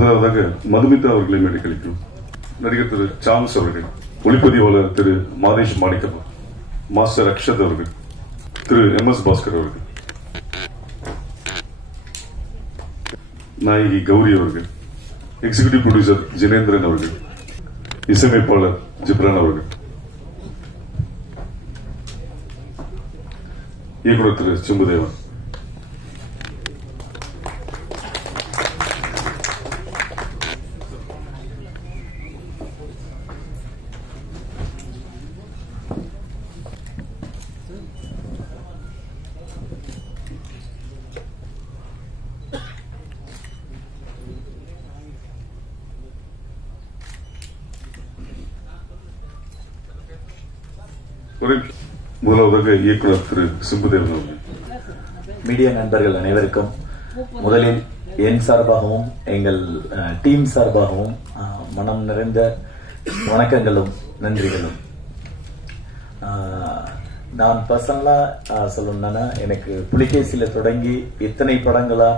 முதலாவதாக மதுமிதா அவர்களை மேடைக்கழிக்கும். நடிகர் திரு சாம்ஸ் அவர்கள், ஒளிப்பதிவாளர் திரு மாதேஷ் மாணிக்கம், மாஸ்டர் அக்ஷத் அவர்கள், திரு MS பாஸ்கர் அவர்கள், நாயகி கௌரி அவர்கள், எக்ஸிகியூட்டிவ் ப்ரொடியூசர் ஜினேந்திரன் அவர்கள், இசையமைப்பாளர் ஜிப்ரான் அவர்கள், இயக்குனர் திரு சிம்புதேவன். முதலாவதாக இயக்குனர் திரு சிம்புதேவன் அவர்கள். மீடியா நண்பர்கள் அனைவருக்கும் முதலில் என் சார்பாகவும் எங்கள் டீம் சார்பாகவும் மனம் நிறைந்த வணக்கங்களும் நன்றிகளும். நான் பர்சனலா சொல்லணும்னா, எனக்கு புலிகேசியில தொடங்கி இத்தனை படங்களா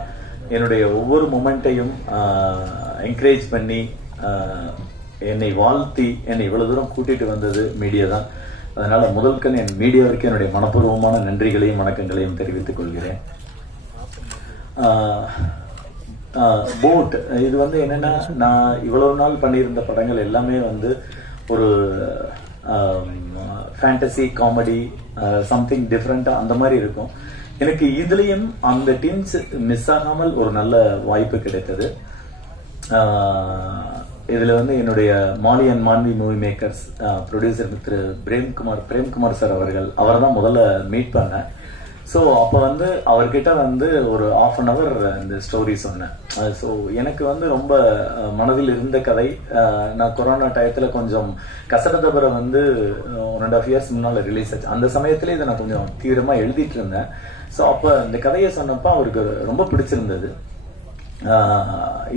என்னுடைய ஒவ்வொரு மொமெண்ட்டையும் என்கரேஜ் பண்ணி என்னை வாழ்த்தி என்னை இவ்வளவு தூரம் கூட்டிட்டு வந்தது மீடியா தான். அதனால முதல்கண் என் மீடியாவிற்கு என்னுடைய மனப்பூர்வமான நன்றிகளையும் வணக்கங்களையும் தெரிவித்துக் கொள்கிறேன். போட் இது என்னன்னா, நான் இவ்வளவு நாள் பண்ணியிருந்த படங்கள் எல்லாமே ஒரு ஃபேண்டசி காமெடி சம்திங் டிஃப்ரெண்டா அந்த மாதிரி இருக்கும். எனக்கு இதுலயும் அந்த டீம்ஸ் மிஸ் ஆகாமல் ஒரு நல்ல வாய்ப்பு கிடைத்தது. இதுல என்னுடைய Maali and Maanvi movie makers producer Thiru Premkumar sir அவரை தான் முதல்ல மீட் பண்ணேன். ஸோ அப்போ அவர்கிட்ட ஒரு ½ an hour இந்த ஸ்டோரி சொன்னேன். ஸோ எனக்கு ரொம்ப மனதில் இருந்த கதை. நான் கொரோனா டயத்துல கொஞ்சம் கசடதபரை 1.5 years முன்னால ரிலீஸ் ஆச்சு. அந்த சமயத்துல இதை நான் கொஞ்சம் தீவிரமா எழுதிட்டு இருந்தேன். ஸோ அப்ப இந்த கதையை சொன்னப்ப அவருக்கு ரொம்ப பிடிச்சிருந்தது.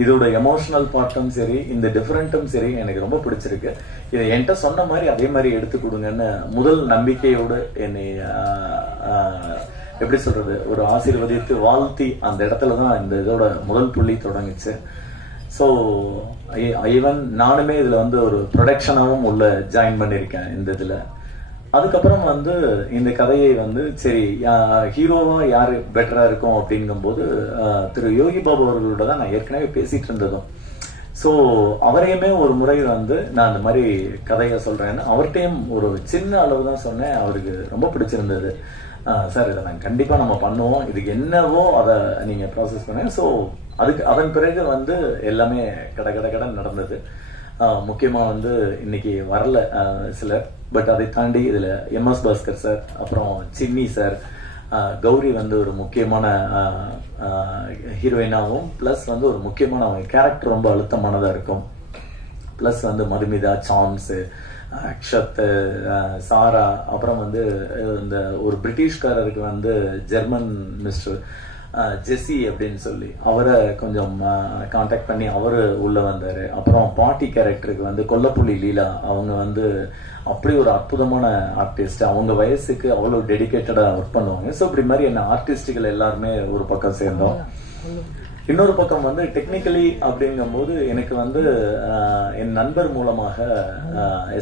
இதோட எமோஷனல் பார்ட்டும் சரி, இந்த டிஃபரெண்ட்டும் சரி எனக்கு ரொம்ப பிடிச்சிருக்கு. இதை என்கிட்ட சொன்ன மாதிரி அதே மாதிரி எடுத்து கொடுங்கன்னு முதல் நம்பிக்கையோடு என்னை எப்படி சொல்றது, ஒரு ஆசீர்வதித்து வாழ்த்தி அந்த இடத்துலதான் இந்த இதோட முதல் புள்ளி தொடங்குச்சு. ஸோ ஈவன் நானுமே இதுல ஒரு ப்ரொடக்ஷனாவும் உள்ள ஜாயின் பண்ணிருக்கேன் இந்த இதுல. அதுக்கப்புறம் இந்த கதையை சரி ஹீரோவா யாரு பெட்டரா இருக்கும் அப்படிங்கும் போது திரு யோகி பாபு அவர்களோட தான் நான் ஏற்கனவே பேசிட்டு இருந்ததும். ஸோ அவரையுமே ஒரு முறை நான் அந்த மாதிரி கதையை சொல்றேன்னு அவர்கிட்டையும் ஒரு சின்ன அளவு தான் சொன்னேன். அவருக்கு ரொம்ப பிடிச்சிருந்தது. சார் இதை நான் கண்டிப்பா நம்ம பண்ணுவோம், இதுக்கு என்னவோ அதை நீங்க ப்ராசஸ் பண்ண. ஸோ அதன் பிறகு எல்லாமே கட நடந்தது. முக்கியமா இன்னைக்கு வரல சிலர், பட் அதை தாண்டி இதுல MS பாஸ்கர் சார், அப்புறம் சின்னி சார், கௌரி ஒரு முக்கியமான ஹீரோயினாவும், பிளஸ் ஒரு முக்கியமான கேரக்டர் ரொம்ப அழுத்தமானதா இருக்கும். பிளஸ் மதுமிதா, சாம்ஸ், அக்ஷத், சாரா, அப்புறம் இந்த ஒரு பிரிட்டிஷ்காரருக்கு ஜெர்மன் மிஸ்டர் ஜெஸி அப்படின்னு சொல்லி அவரை கொஞ்சம் கான்டாக்ட் பண்ணி அவரு உள்ள வந்தாரு. அப்புறம் பாட்டி கேரக்டருக்கு கொல்லப்புள்ளி லீலா, அவங்க அப்படி ஒரு அற்புதமான ஆர்டிஸ்ட். அவங்க வயசுக்கு அவ்வளவு டெடிகேட்டடா ஒர்க் பண்ணுவாங்க. ஸோ இப்படி மாதிரி என்ன ஆர்டிஸ்டுகள் எல்லாருமே ஒரு பக்கம் சேர்ந்தோம். இன்னொரு பக்கம் டெக்னிக்கலி அப்படிங்கும் போது எனக்கு என் நண்பர் மூலமாக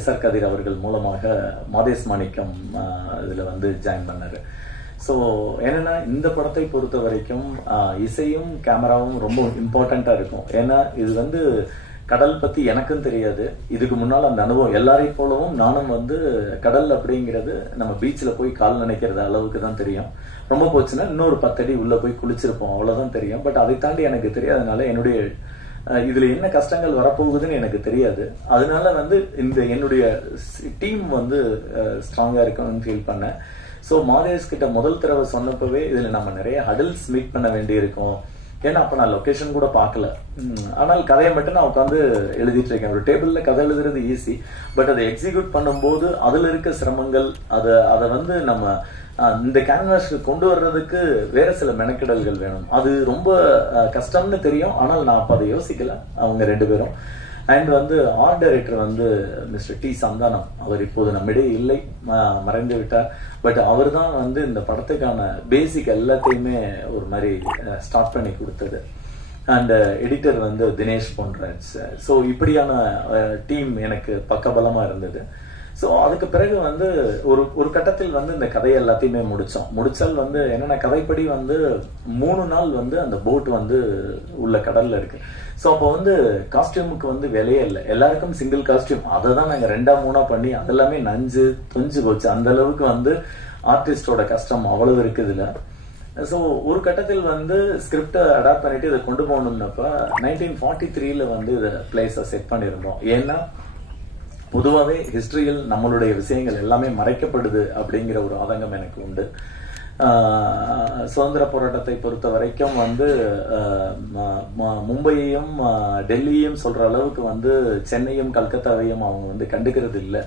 SR கதிர் அவர்கள் மூலமாக மாதேஷ் மாணிக்கம் இதுல ஜாயின் பண்ணாரு. ஸோ என்னன்னா, இந்த படத்தை பொறுத்த வரைக்கும் இசையும் கேமராவும் ரொம்ப இம்பார்ட்டண்டா இருக்கும். ஏன்னா இது கடல் பத்தி எனக்கும் தெரியாது. இதுக்கு முன்னால் அந்த அனுபவம் எல்லாரையும் போலவும் நானும் கடல் அப்படிங்கிறது நம்ம பீச்சில் போய் கால் நினைக்கிறது அளவுக்கு தான் தெரியும். ரொம்ப போச்சுன்னா இன்னொரு 10 அடி உள்ள போய் குளிச்சிருப்போம், அவ்வளவுதான் தெரியும். பட் அதை தாண்டி எனக்கு தெரியாதனால என்னுடைய இதுல என்ன கஷ்டங்கள் வரப்போகுதுன்னு எனக்கு தெரியாது. அதனால இந்த என்னுடைய டீம் ஸ்ட்ராங்கா இருக்கும்னு ஃபீல் பண்ணேன். ஸோ மாதேஷ் கிட்ட முதல் தடவை சொன்னப்பவே இதுல நம்ம நிறைய ஹடில்ஸ் மீட் பண்ண வேண்டி இருக்கும். ஏன்னா அப்ப நான் லொகேஷன் கூட பார்க்கல. ஆனால் கதையை மட்டும் நான் உட்காந்து எழுதிட்டு இருக்கேன். ஒரு டேபிள்ல கதை எழுதுறது ஈஸி, பட் அதை எக்ஸிக்யூட் பண்ணும்போது அதுல இருக்க சிரமங்கள், அதை நம்ம இந்த கேன்வாஸ்க்கு கொண்டு வர்றதுக்கு வேற சில மெனக்கெடல்கள் வேணும். அது ரொம்ப கஷ்டம்னு தெரியும். ஆனால் நான் அப்ப அதை யோசிக்கல. அவங்க 2 பேரும் and art director mister T Santhanam, அவர் இப்போது நம்மிடையே இல்லை, மறைந்து விட்டார். பட் அவர் தான் இந்த படத்துக்கான பேசிக் எல்லாத்தையுமே ஒரு மாதிரி ஸ்டார்ட் பண்ணி கொடுத்தது. அண்ட் எடிட்டர் வந்து தினேஷ் பொன்ராஜ். ஸோ இப்படியான டீம் எனக்கு பக்கபலமா இருந்தது. ஸோ அதுக்கு பிறகு வந்து ஒரு கட்டத்தில் வந்து இந்த கதையை எல்லாத்தையுமே முடிச்சால் வந்து என்னென்ன கதைப்படி வந்து 3 நாள் வந்து அந்த போட் வந்து உள்ள கடல்ல இருக்கு. ஸோ அப்போ வந்து காஸ்டியூமுக்கு வந்து விலையே இல்லை, எல்லாருக்கும் சிங்கிள் காஸ்டியூம். அதை தான் நாங்கள் 2-3 பண்ணி அதெல்லாமே நஞ்சு தொஞ்சு போச்சு. அந்த அளவுக்கு வந்து ஆர்டிஸ்டோட கஷ்டம் அவ்வளவு இருக்குதுல. ஸோ ஒரு கட்டத்தில் வந்து ஸ்கிரிப்டை அடாப்ட் பண்ணிட்டு இதை கொண்டு போகணும்னப்ப 1943 வந்து இதை பிளேஸை செட் பண்ணியிருந்தோம். ஏன்னா பொதுவாகவே ஹிஸ்டரியில் நம்மளுடைய விஷயங்கள் எல்லாமே மறைக்கப்படுது அப்படிங்கிற ஒரு ஆதங்கம் எனக்கு உண்டு. சுதந்திர போராட்டத்தை பொறுத்த வரைக்கும் வந்து மும்பையையும் டெல்லியையும் சொல்ற அளவுக்கு வந்து சென்னையும் கல்கத்தாவையும் அவங்க வந்து கண்டுக்கிறது இல்லை.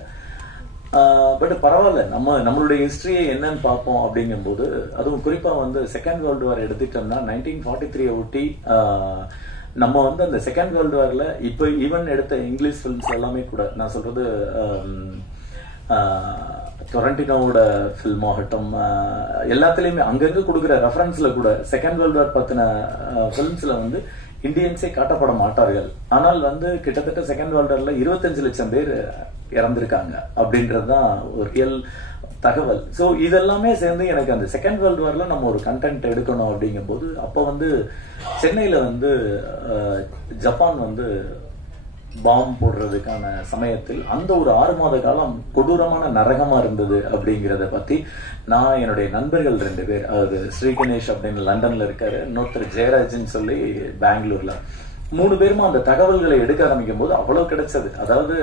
பட் பரவாயில்ல, நம்மளுடைய ஹிஸ்டரியை என்னன்னு பார்ப்போம் அப்படிங்கும்போது, அதுவும் குறிப்பா வந்து செகண்ட் வேர்ல்டு வார் எடுத்துட்டோம்னா 1943 ஒட்டி நம்ம வந்து அந்த செகண்ட் வேர்ல்டு வார்ல இப்போ ஈவன் எடுத்த இங்கிலீஷ் ஃபிலிம்ஸ் எல்லாமே கூட, நான் சொல்றது டொரண்டினோட ஃபில்ம் ஆகட்டும், எல்லாத்துலயுமே அங்கங்க கொடுக்குற ரெஃபரன்ஸ்ல கூட செகண்ட் வேர்ல்டு வார் பத்தின ஃபிலிம்ஸ்ல வந்து இந்தியன்ஸே காட்டப்பட மாட்டார்கள். ஆனால் வந்து கிட்டத்தட்ட செகண்ட் வேர்ல்டு வார்ல 25 லட்சம் பேர் இறந்திருக்காங்க அப்படின்றதுதான் ஒரு ரியல் தகவல். ஸோ இதெல்லாமே சேர்ந்து எனக்கு அந்த செகண்ட் வேர்ல்டு வார்ல நம்ம ஒரு கண்டென்ட் எடுக்கணும் அப்படிங்கும் போது, அப்போ வந்து சென்னையில வந்து ஜப்பான் வந்து பாம்பு போடுறதுக்கான சமயத்தில் அந்த ஒரு 6 மாத காலம் கொடூரமான நரகமா இருந்தது அப்படிங்கிறத பத்தி நான் என்னுடைய நண்பர்கள் 2 பேர், அது ஸ்ரீ கணேஷ் அப்படின்னு லண்டன்ல இருக்காரு, இன்னொருத்தர் ஜெயராஜன் சொல்லி பெங்களூர்ல, 3 பேருமா அந்த தகவல்களை எடுக்க ஆரம்பிக்கும் போது அவ்வளவு கிடைச்சது. அதாவது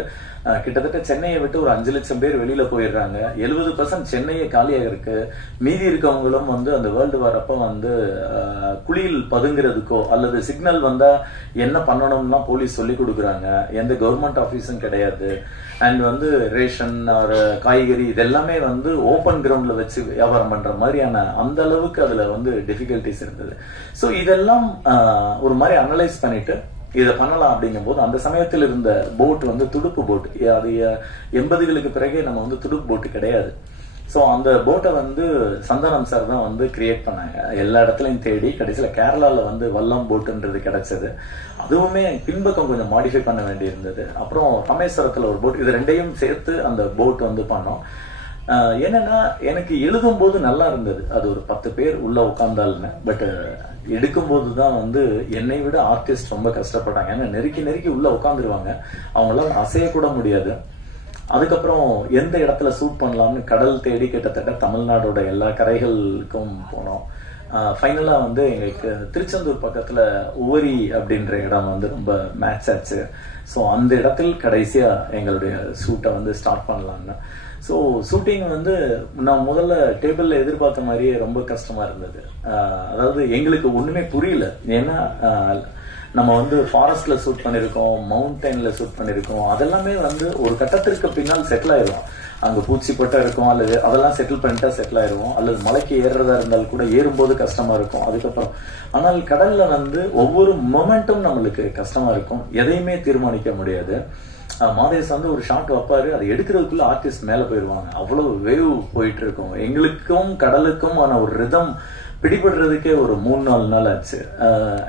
கிட்டத்தட்ட சென்னையை விட்டு ஒரு 5 லட்சம் பேர் வெளியில போயிடுறாங்க, 70% சென்னையே காலியாக இருக்கு. மீதி இருக்கவங்களும் வந்து அந்த வேர்ல்டு வார் அப்ப வந்து குழியில் பதுங்கிறதுக்கோ அல்லது சிக்னல் வந்தா என்ன பண்ணணும்னா போலீஸ் சொல்லி கொடுக்குறாங்க, எந்த கவர்மெண்ட் ஆபீஸும் கிடையாது. அண்ட் வந்து ரேஷன் ஒரு காய்கறி இதெல்லாமே வந்து ஓப்பன் கிரவுண்ட்ல வச்சு வியாபாரம் பண்ற மாதிரியான அந்த அளவுக்கு அதுல வந்து டிஃபிகல்டிஸ் இருந்தது. ஸோ இதெல்லாம் ஒரு மாதிரி அனலைஸ் பண்ணிட்டு இதை பண்ணலாம் அப்படிங்கும் போது, அந்த சமயத்தில் இருந்த போட் வந்து துடுப்பு போட். அது 80களுக்கு பிறகு நம்ம வந்து துடுப்பு போட்டு கிடையாது. ஸோ அந்த போட்டை வந்து சந்தானம் சார் தான் வந்து கிரியேட் பண்ணாங்க. எல்லா இடத்துலையும் தேடி கடைசியில கேரளால வந்து வல்லம் போட்டுன்றது கிடைச்சது. அதுவுமே பின்பக்கம் கொஞ்சம் மாடிஃபை பண்ண வேண்டி இருந்தது. அப்புறம் ராமேஸ்வரத்துல ஒரு போட், இது 2யும் சேர்த்து அந்த போட் வந்து பண்ணோம். என்னன்னா எனக்கு எழுதும் போது நல்லா இருந்தது, அது ஒரு 10 பேர் உள்ள உட்கார்ந்தாலுமே. பட் எடுக்கும் போதுதான் வந்து என்னை விட ஆர்டிஸ்ட் ரொம்ப கஷ்டப்பட்டாங்க. ஏன்னா நெருக்கி உள்ள உட்காந்துருவாங்க, அவங்களால அசைய கூட முடியாது. அதுக்கப்புறம் எந்த இடத்துல ஷூட் பண்ணலாம்னு கடல் தேடி கிட்டத்தட்ட தமிழ்நாடோட எல்லா கரைகளுக்கும் போனோம். ஃபைனலா வந்து எங்களுக்கு திருச்செந்தூர் பக்கத்துல உவரி அப்படின்ற இடம் வந்து ரொம்ப மேட்ச் ஆச்சு. ஸோ அந்த இடத்தில் கடைசியா எங்களுடைய ஷூட்டை வந்து ஸ்டார்ட் பண்ணலாம்னு. ஸோ ஷூட்டிங் வந்து நான் முதல்ல டேபிள்ல எதிர்பார்த்த மாதிரியே ரொம்ப கஷ்டமா இருந்தது. அதாவது எங்களுக்கு ஒண்ணுமே புரியல. ஏன்னா நம்ம வந்து ஃபாரஸ்ட்ல ஷூட் பண்ணிருக்கோம், மவுண்டன்ல ஷூட் பண்ணிருக்கோம், அதெல்லாமே வந்து ஒரு கட்டத்திற்கு பின்னால் செட்டில் ஆயிடும். அங்க பூச்சி பட்டா இருக்கும், அல்லது அதெல்லாம் செட்டில் பண்ணிட்டா செட்டில் ஆயிடுவோம், அல்லது மலைக்கு ஏறுறதா இருந்தாலும் கூட ஏறும்போது கஷ்டமா இருக்கும். அதுக்கப்புறம் ஆனால் கடல்ல வந்து ஒவ்வொரு மொமெண்ட்டும் நம்மளுக்கு கஷ்டமா இருக்கும், எதையுமே தீர்மானிக்க முடியாது. மாதேஷ் வந்து ஒரு ஷாட் வைப்பாரு, அதை எடுக்கிறதுக்குள்ள ஆர்டிஸ்ட் மேல போயிடுவாங்க, அவ்வளவு வேவ் போயிட்டு இருக்கும். எங்களுக்கும் கடலுக்கும் ஆன ஒரு ரிதம் பிடிபடுறதுக்கே ஒரு 3-4 நாள் ஆச்சு.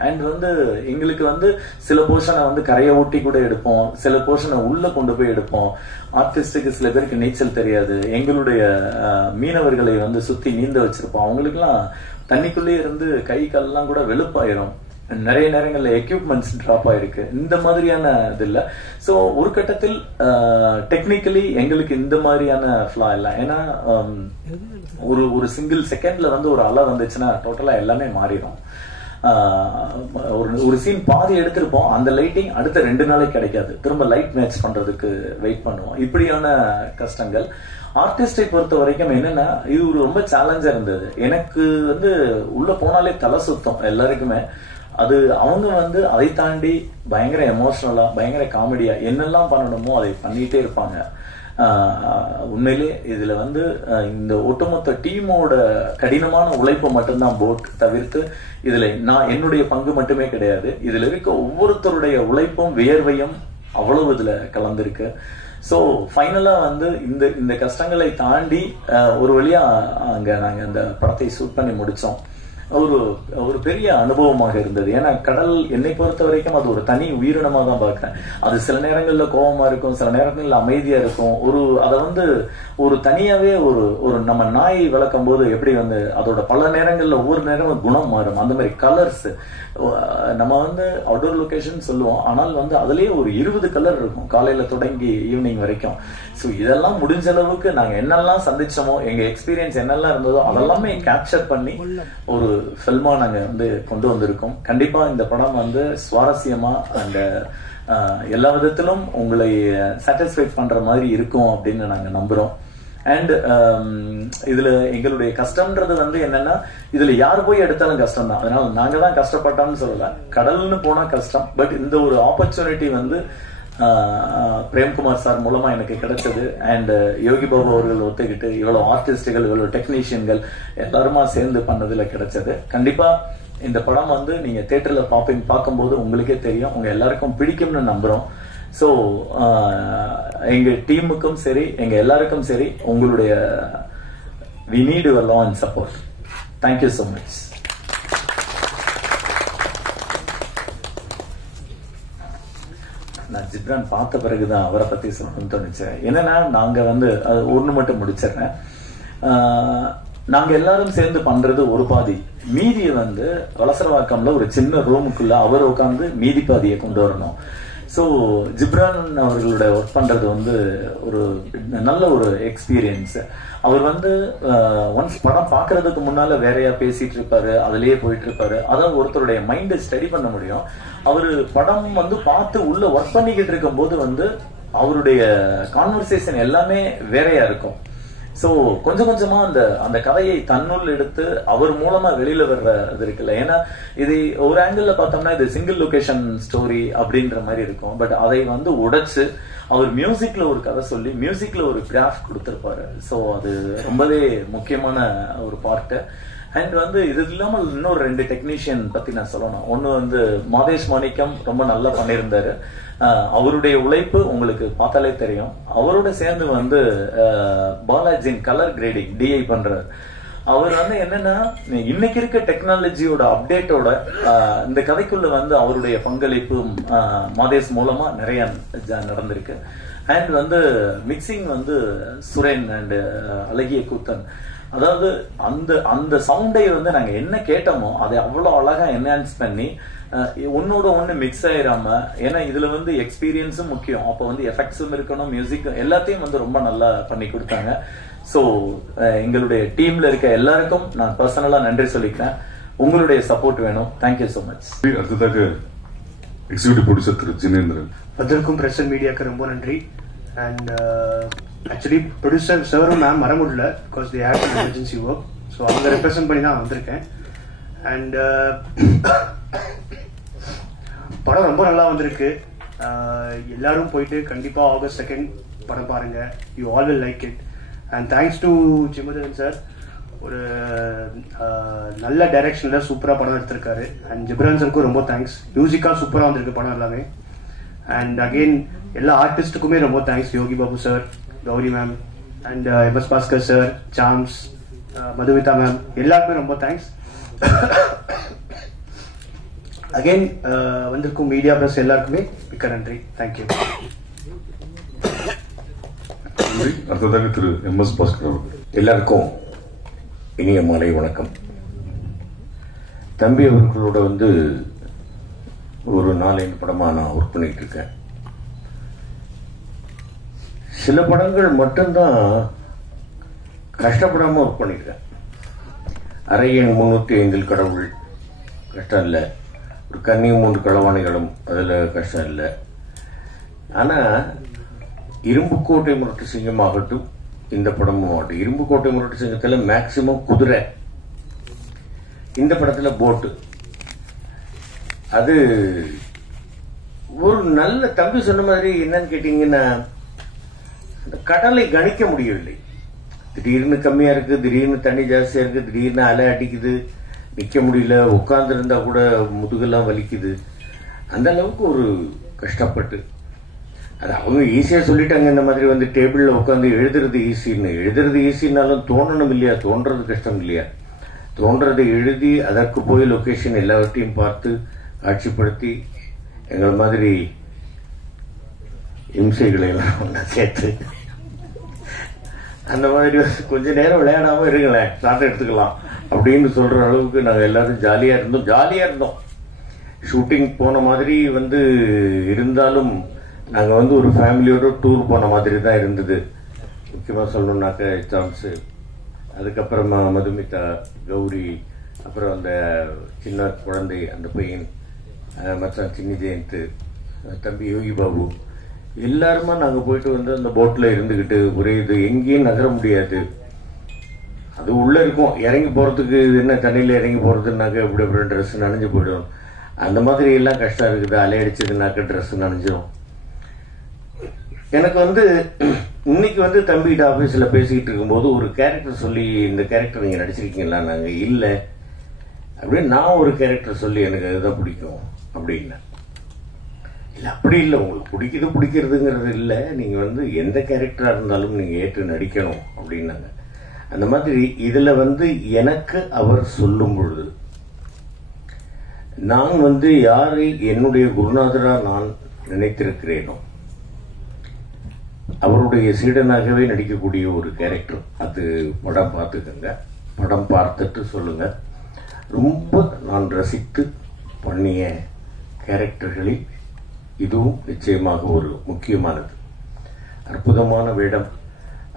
அண்ட் வந்து எங்களுக்கு வந்து சில போர்ஷனை வந்து கரையை ஊட்டி கூட எடுப்போம், சில போர்ஷனை உள்ள கொண்டு போய் எடுப்போம். ஆர்டிஸ்டுக்கு சில பேருக்கு நீச்சல் தெரியாது, எங்களுடைய மீனவர்களை வந்து சுத்தி நீந்த வச்சிருப்போம், அவங்களுக்குலாம் தண்ணிக்குள்ளே இருந்து கை கால்லாம் கூட வெளுப்பாயிரும். நிறைய நேரங்கள்ல எக்யூப்மெண்ட்ஸ் டிராப் ஆயிருக்கு. இந்த மாதிரியான இது இல்ல. சோ ஒரு கட்டத்தில் டெக்னிக்கலி எங்களுக்கு இந்த மாதிரியான ஃபிளா இல்ல. ஏன்னா ஒரு சிங்கிள் செகண்ட்ல வந்து ஒரு அலை வந்துச்சுன்னா டோட்டலா எல்லாமே மாறிடும். ஒரு சீன் பாதி எடுத்திருப்போம், அந்த லைட்டிங் அடுத்த 2 நாளைக்கு கிடைக்காது, திரும்ப லைட் மேட்ச் பண்றதுக்கு வெயிட் பண்ணுவோம். இப்படியான கஷ்டங்கள். ஆர்டிஸ்டை பொறுத்த வரைக்கும் என்னன்னா இது ஒரு ரொம்ப சேலஞ்சா இருந்தது. எனக்கு வந்து உள்ள போனாலே தலை சுத்தம் எல்லாருக்குமே. அது அவங்க வந்து அதை தாண்டி பயங்கர எமோஷனலா பயங்கர காமெடியா என்னெல்லாம் பண்ணணுமோ அதை பண்ணிட்டே இருப்பாங்க. உண்மையிலே இதுல வந்து இந்த ஒட்டுமொத்த டீமோட கடினமான உழைப்பு மட்டும்தான் போட் தவிர்த்து இதுல நான் என்னுடைய பங்கு மட்டுமே கிடையாது. இதுல இருக்க ஒவ்வொருத்தருடைய உழைப்பும் வியர்வையும் அவ்வளவு இதுல கலந்திருக்கு. ஸோ ஃபைனலா வந்து இந்த கஷ்டங்களை தாண்டி ஒரு வழியா அங்க நாங்க இந்த படத்தை ஷூட் பண்ணி முடிச்சோம். ஒரு ஒரு பெரிய அனுபவமாக இருந்தது. ஏன்னா கடல் என்னை பொறுத்த வரைக்கும் அது ஒரு தனி உயிரினமா தான் பார்க்கிறேன். அது சில நேரங்கள்ல கோபமா இருக்கும், சில நேரங்கள்ல அமைதியா இருக்கும். அதை ஒரு தனியாவே ஒரு நம்ம நாய் வளர்க்கும் போது எப்படி அதோட பல நேரங்கள்ல ஒவ்வொரு நேரமும் குணம் மாறும். அந்த மாதிரி கலர்ஸ் நம்ம அவுட்டோர் லொகேஷன் சொல்லுவோம், ஆனால் அதுலயே ஒரு 20 கலர் இருக்கும் காலையில தொடங்கி ஈவினிங் வரைக்கும். ஸோ இதெல்லாம் முடிஞ்ச அளவுக்கு நாங்க என்னெல்லாம் சந்திச்சோமோ, எங்க எக்ஸ்பீரியன்ஸ் என்னெல்லாம் இருந்ததோ அதெல்லாமே கேப்சர் பண்ணி ஒரு ஃபில்மா நாங்க கொண்டு வந்திருக்கோம். கண்டிப்பா இந்த படம் சுவாரஸ்யமா அந்த எல்லா விதத்திலும் உங்களை சாட்டிஸ்ஃபை பண்ற மாதிரி இருக்கும் அப்படின்னு நாங்க நம்புறோம். அண்ட் இதுல எங்களுடைய கஷ்டம்ன்றது என்னன்னா, இதுல யாரு போய் எடுத்தாலும் கஷ்டம் தான். அதனால நாங்க தான் கஷ்டப்பட்டோம்னு சொல்லல, கடல்னு போனா கஷ்டம். பட் இந்த ஒரு ஆப்பர்ச்சுனிட்டி பிரேம்குமார் சார் மூலமா எனக்கு கிடைச்சது. அண்ட் யோகி பாபு அவர்கள் ஒத்துக்கிட்டு இவ்வளவு ஆர்டிஸ்டுகள், இவ்வளவு டெக்னீஷியன்கள் எல்லாருமா சேர்ந்து பண்ணதுல கிடைச்சது. கண்டிப்பா இந்த படம் நீங்க தியேட்டர்ல பார்க்கும்போது உங்களுக்கே தெரியும், உங்க எல்லாருக்கும் பிடிக்கும்னு நம்புறோம். ஸோ எங்க டீமுக்கும் சரி, எங்க எல்லாருக்கும் சரி, உங்களுடைய we need your law and support. Thank you so much. நான் ஜிப்ரான் பார்த்த பிறகுதான் அவரை பத்தி சொல்லணும்னு தோணுச்சு. என்னன்னா, நாங்க ஒண்ணு மட்டும் முடிச்சிடறேன். நாங்க எல்லாரும் சேர்ந்து பண்றது ஒரு பாதி, மீதியை வலசரவாக்கம்ல ஒரு சின்ன ரூமுக்குள்ள அவர் உட்கார்ந்து மீதி பாதியை கொண்டு வரணும். ஸோ ஜிப்ரான் அவர்களோட ஒர்க் பண்றது ஒரு நல்ல ஒரு எக்ஸ்பீரியன்ஸ். அவர் ஒன்ஸ் படம் பாக்குறதுக்கு முன்னால வேறையா பேசிட்டு இருப்பாரு, அதுலயே போயிட்டு இருப்பாரு. அதாவது ஒருத்தருடைய மைண்டை ஸ்டடி பண்ண முடியும். அவரு படம் பார்த்து உள்ள ஒர்க் பண்ணிக்கிட்டு இருக்கும் போது அவருடைய கான்வர்சேஷன் எல்லாமே வேறையா இருக்கும். சோ கொஞ்சம் கொஞ்சமா அந்த கதையை தன்னுள் எடுத்து அவர் மூலமா வெளியில வர்றது இருக்குல்ல. ஏன்னா இது ஒரு ஆங்கிள் பார்த்தோம்னா இது சிங்கிள் லொகேஷன் ஸ்டோரி அப்படின்ற மாதிரி இருக்கும். பட் அதை உடைச்சு அவர் மியூசிக்ல ஒரு கதை சொல்லி மியூசிக்ல ஒரு கிராஃப் கொடுத்திருப்பாரு. சோ அது ரொம்பவே முக்கியமான ஒரு பார்ட். அண்ட் இது இல்லாமல் இன்னொரு 2 டெக்னீஷியன் பத்தி நான் சொல்லணும். ஒன்னு மாதேஷ் மாணிக்கம் ரொம்ப நல்லா பண்ணியிருந்தாரு. அவருடைய உழைப்பு உங்களுக்கு பார்த்தாலே தெரியும். அவரோட சேர்ந்து பாலாஜின் கலர் கிரேடிங் டிஐ பண்றாரு. அவர் என்னன்னா, இன்னைக்கு இருக்க டெக்னாலஜியோட அப்டேட்டோட இந்த கதைக்குள்ள அவருடைய பங்களிப்பு மாதேஷ் மூலமா நிறைய நடந்திருக்கு. அண்ட் மிக்சிங் சுரேன் அண்ட் அழகிய கூத்தன். அதாவது அந்த சவுண்டை நாங்க என்ன கேட்டோமோ அதை அவ்வளவு அழகா என்ஹான்ஸ் பண்ணி ஒன்னோட ஒண்ணு மிக்ஸ் ஆயிராம, ஏன்னா இதுல எக்ஸ்பீரியன்ஸும் முக்கியம். அப்போ எஃபெக்ட்ஸும் இருக்கணும், மியூசிக் எல்லாத்தையும் ரொம்ப நல்லா பண்ணி கொடுத்தாங்க. சோ எங்களுடைய டீம்ல இருக்க எல்லாருக்கும் நான் பர்சனலா நன்றி சொல்லிக்கிறேன். உங்களுடைய சப்போர்ட் வேணும். Thank you so much. அடுத்ததாக எக்ஸிகியூட்டிவ் ப்ரொடியூசர் திரு ஜினேந்திரன். அதற்கும் பிரஸ் அண்ட் மீடியாவுக்கு ரொம்ப நன்றி. அண்ட் ஆக்சுவலி ப்ரொடியூசர் சாரும் மேம் வர முடியல, because they had an emergency work. So அவங்க ரெப்ரசென்ட் பண்ணி தான் வந்திருக்கேன். அண்ட் படம் ரொம்ப நல்லா வந்திருக்கு. எல்லாரும் போயிட்டு கண்டிப்பா August 2 படம் பாருங்க. You all will like it. And thanks to Jimutharan sir, ஒரு நல்ல டைரக்ஷன்ல சூப்பரா படம் எடுத்திருக்காரு. அண்ட் ஜிப்ரான் சாருக்கும் ரொம்ப தேங்க்ஸ். மியூசிக்கா சூப்பரா வந்திருக்கு படம் எல்லாமே. அண்ட் அகெயின் எல்லா ஆர்டிஸ்டுக்குமே ரொம்ப thanks. Yogi Babu sir, Gowri ma'am, and MS Bhaskar sir, Sams, Madhumitha ma'am, எல்லாருக்குமே ரொம்ப தேங்க்ஸ். அகெயின் வந்திருக்கும் மீடியா பிரஸ் எல்லாருக்குமே மிக்க நன்றி. தேங்க்யூ. அடுத்ததாக திரு MS பாஸ்கர். எல்லாருக்கும் இனிய மாலை வணக்கம். தம்பி அவர்களோட ஒரு 4-5 படமா நான் ஒர்க் பண்ணிட்டு இருக்கேன். சில படங்கள் மட்டும்தான் கஷ்டப்படாம ஒர்க் பண்ணிருக்கேன். அரையன் 305 கடவுள் கஷ்டம் இல்லை, ஒரு கன்னி 3 களவாணிகளும் அதுல கஷ்டம் இல்லை. ஆனா இரும்புக்கோட்டை முரட்டு சிங்கம் ஆகட்டும், இந்த படமும் ஆகட்டும், இரும்புக்கோட்டை முரட்டு சிங்கத்துல மேக்சிமம் குதிரை, இந்த படத்துல போட்டு. அது ஒரு நல்ல தம்பி சொன்ன மாதிரி என்னன்னு கேட்டீங்கன்னா, அந்த கடலை கணிக்க முடியவில்லை. திடீர்னு கம்மியா இருக்கு, திடீர்னு தண்ணி ஜாஸ்தியா இருக்கு, திடீர்னு அலை அடிக்குது, நிக்க முடியல, உட்கார்ந்து இருந்தா கூட முதுகெல்லாம் வலிக்குது. அந்த அளவுக்கு ஒரு கஷ்டப்பட்டு, அது அவங்க ஈஸியா சொல்லிட்டாங்க. இந்த மாதிரி டேபிள்ல உட்காந்து எழுதுறது ஈஸின்னு. எழுதுறது ஈஸின்னாலும் தோணணும் இல்லையா, தோன்றது கஷ்டம் இல்லையா. தோன்றதை எழுதி அதற்கு போய் லொகேஷன் எல்லாவற்றையும் பார்த்து காட்சிப்படுத்தி எங்கள் மாதிரி இம்சைகளை எல்லாம் ஒன்றா சேர்த்து அந்த மாதிரி கொஞ்ச நேரம் விளையாடாம இருங்களேன், ஷார்ட் எடுத்துக்கலாம் அப்படின்னு சொல்ற அளவுக்கு நாங்கள் எல்லாரும் ஜாலியா இருந்தோம். ஷூட்டிங் போன மாதிரி இருந்தாலும் நாங்கள் ஒரு ஃபேமிலியோட டூர் போன மாதிரி தான் இருந்தது. முக்கியமாக சொல்லணும்னாக்க சான்ஸு, அதுக்கப்புறமா மதுமிதா, கௌரி, அப்புறம் அந்த சின்ன குழந்தை, அந்த பையன் மச்சான் சின்னி ஜெயந்த், தம்பி யோகி பாபு, எல்லாருமா நாங்கள் போயிட்டு அந்த போட்டில் இருந்துக்கிட்டு ஒரே இது எங்கேயும் நகர முடியாது. அது உள்ள இருக்கும், இறங்கி போறதுக்கு என்ன தண்ணியில் இறங்கி போறதுனாக்க இப்படி எப்படி ட்ரெஸ் நனைஞ்சு போயிடும். அந்த மாதிரி எல்லாம் கஷ்டம் இருக்குது. அலையடிச்சதுனாக்க ட்ரெஸ் நனைஞ்சிடும். எனக்கு இன்னைக்கு தம்பிகிட்ட ஆஃபீஸில் பேசிக்கிட்டு இருக்கும்போது ஒரு கேரக்டர் சொல்லி, இந்த கேரக்டர் நீங்கள் நடிச்சிருக்கீங்களா? நாங்கள் இல்லை அப்படின்னு நான் ஒரு கேரக்டர் சொல்லி எனக்கு அதுதான் பிடிக்கும் அப்படின்னா, இல்லை அப்படி இல்லை, உங்களுக்கு பிடிக்கிறதுங்கிறது இல்லை, நீங்கள் எந்த கேரக்டராக இருந்தாலும் நீங்கள் ஏற்று நடிக்கணும் அப்படின்னாங்க. அந்த மாதிரி இதில் எனக்கு அவர் சொல்லும் பொழுது நான் யாரை என்னுடைய குருநாதராக நான் நினைத்திருக்கிறேனோ அவருடைய சீடனாகவே நடிக்கக்கூடிய ஒரு கேரக்டர். அது படம் பார்த்துக்கங்க, படம் பார்த்துட்டு சொல்லுங்க. ரொம்ப நான் ரசித்து பண்ணிய கேரக்டர்களில் இதுவும் நிச்சயமாக ஒரு முக்கியமானது. அற்புதமான வேடம்,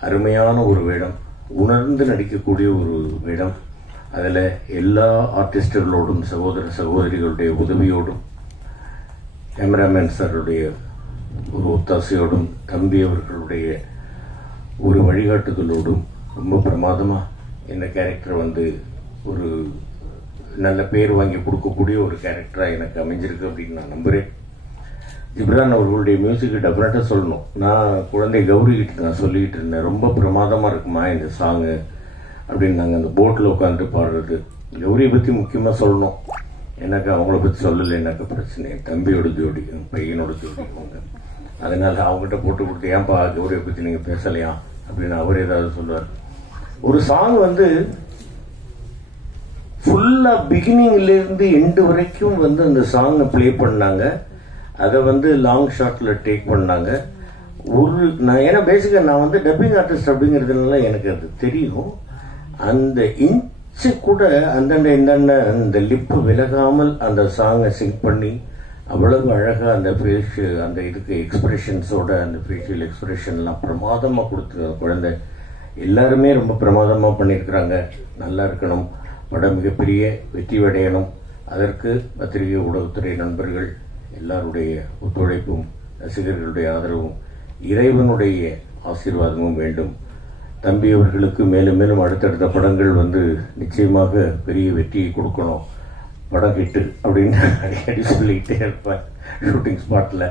அருமையான ஒரு வேடம், உணர்ந்து நடிக்கக்கூடிய ஒரு வேடம். அதில் எல்லா ஆர்டிஸ்டுகளோடும், சகோதர சகோதரிகளுடைய உதவியோடும், கேமராமேன் சாருடைய ஒரு ஒத்தாசையோடும், தம்பி அவர்களுடைய ஒரு வழிகாட்டுதலோடும் ரொம்ப பிரமாதமாக இந்த கேரக்டர் ஒரு நல்ல பேர் வாங்கி கொடுக்கக்கூடிய ஒரு கேரக்டராக எனக்கு அமைஞ்சிருக்கு அப்படின்னு நான் நம்புகிறேன். ஜிப்ரான் அவர்களுடைய மியூசிக்கு டெஃபினட்டாக சொல்லணும். நான் குழந்தை கௌரி கிட்ட நான் சொல்லிக்கிட்டு இருந்தேன், ரொம்ப பிரமாதமாக இருக்குமா இந்த சாங்கு அப்படின்னு. நாங்கள் அந்த போட்டில் உட்காந்துட்டு பாடுறது. கௌரியை பற்றி முக்கியமாக சொல்லணும், எனக்கு அவங்கள பற்றி சொல்லலைன்னாக்க பிரச்சனை. தம்பியோட ஜோடி, பையனோட ஜோடி அவங்க, அதனால அவங்ககிட்ட போட்டு கொடுத்து ஏன்பா கௌரியை பற்றி நீங்கள் பேசலையா அப்படின்னு அவர் ஏதாவது சொல்லுவார். ஒரு சாங் ஃபுல்லா பிகினிங்லேருந்து எண்டு வரைக்கும் அந்த சாங்கை பிளே பண்ணாங்க. அதை லாங் ஷாட்ல டேக் பண்ணாங்க. நான் ஏன்னா பேசிக்கா நான் டப்பிங் ஆர்டிஸ்ட் அப்படிங்கிறதுனால எனக்கு அது தெரியும். அந்த இன்ச்சு கூட அந்தண்ட இந்தண்ட அந்த லிப்பு விலகாமல் அந்த சாங்கை சிங் பண்ணி அவ்வளவு அழகா அந்த ஃபேஸ், அந்த இதுக்கு எக்ஸ்பிரஷன்ஸோட அந்த ஃபேஷியல் எக்ஸ்பிரஷன்லாம் பிரமாதமாக கொடுத்து குழந்தை எல்லாருமே ரொம்ப பிரமாதமாக பண்ணியிருக்கிறாங்க. நல்லா இருக்கணும், படம் மிகப்பெரிய வெற்றி அடையணும். அதற்கு பத்திரிகை ஊடகத்துறை நண்பர்கள் எல்லாருடைய ஒத்துழைப்பும், ரசிகர்களுடைய ஆதரவும், இறைவனுடைய ஆசீர்வாதமும் வேண்டும். தம்பி அவர்களுக்கு மேலும் மேலும் அடுத்தடுத்த படங்கள் நிச்சயமாக பெரிய வெற்றியை கொடுக்கணும். படம் ஹிட்டு அப்படின்னு அடிக்கடி சொல்லிக்கிட்டே இருப்பேன் ஷூட்டிங் ஸ்பாட்டில்.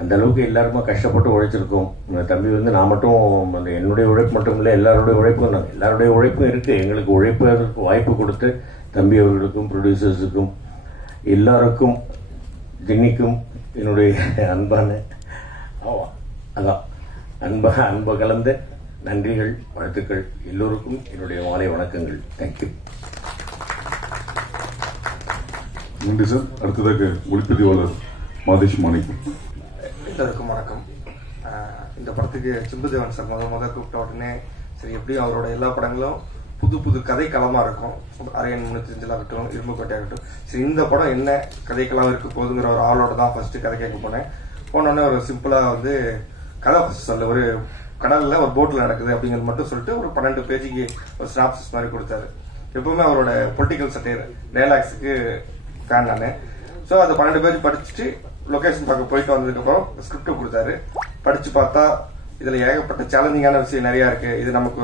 அந்த அளவுக்கு எல்லாருமே கஷ்டப்பட்டு உழைச்சிருக்கோம். தம்பி நான் மட்டும் என்னுடைய உழைப்பு மட்டும் இல்லை, எல்லாருடைய உழைப்பும் எல்லாருடைய உழைப்பும் இருக்குது. எங்களுக்கு உழைப்பதற்கு வாய்ப்பு கொடுத்து தம்பி அவர்களுக்கும், ப்ரொடியூசர்ஸுக்கும், எல்லாருக்கும், ஜின்னிக்கும் என்னுடைய அன்பான அன்பை கலந்த நன்றிகள், வாழ்த்துக்கள். எல்லோருக்கும் என்னுடைய மாலை வணக்கங்கள். தேங்க்யூ. நன்றி சார். அடுத்ததாக ஒளிப்பதிவாளர் மாதேஷ் மாணிக்கம். எல்லாருக்கும் வணக்கம். இந்த படத்துக்கு சிம்புதேவன் சார் முத கூப்பிட்ட உடனே சரி, எப்படியும் அவரோட எல்லா படங்களும் புது புது கதைக்களமா இருக்கும். அரையன் 305 ஆகட்டும், இரும்புக்கோட்டை ஆகட்டும். சரி, இந்த படம் என்ன கதைக்களம் இருக்க போகுதுங்கிற ஒரு ஆளோட தான் ஃபர்ஸ்ட் கதை கேட்க போனேன். போனோடனே ஒரு சிம்பிளா கதை சொல்ல, ஒரு கடல்ல ஒரு போட்ல நடக்குது அப்படிங்கிறது மட்டும் சொல்லிட்டு ஒரு 12 பேஜுக்கு ஒரு ஸ்னாப்சிஸ் மாதிரி கொடுத்தாரு. எப்பவுமே அவரோட பொலிட்டிக்கல் சட்டையர் டைலாக்ஸுக்கு ஃபேன் நானு. ஸோ அந்த 12 பேஜ் படிச்சுட்டு லொகேஷன் பார்க்க போயிட்டு வந்ததுக்கப்புறம் ஸ்கிரிப்ட் கொடுத்தாரு. படிச்சு பார்த்தா இதுல ஏகப்பட்ட சேலஞ்சிங்கான விஷயம் நிறைய இருக்கு. இது நமக்கு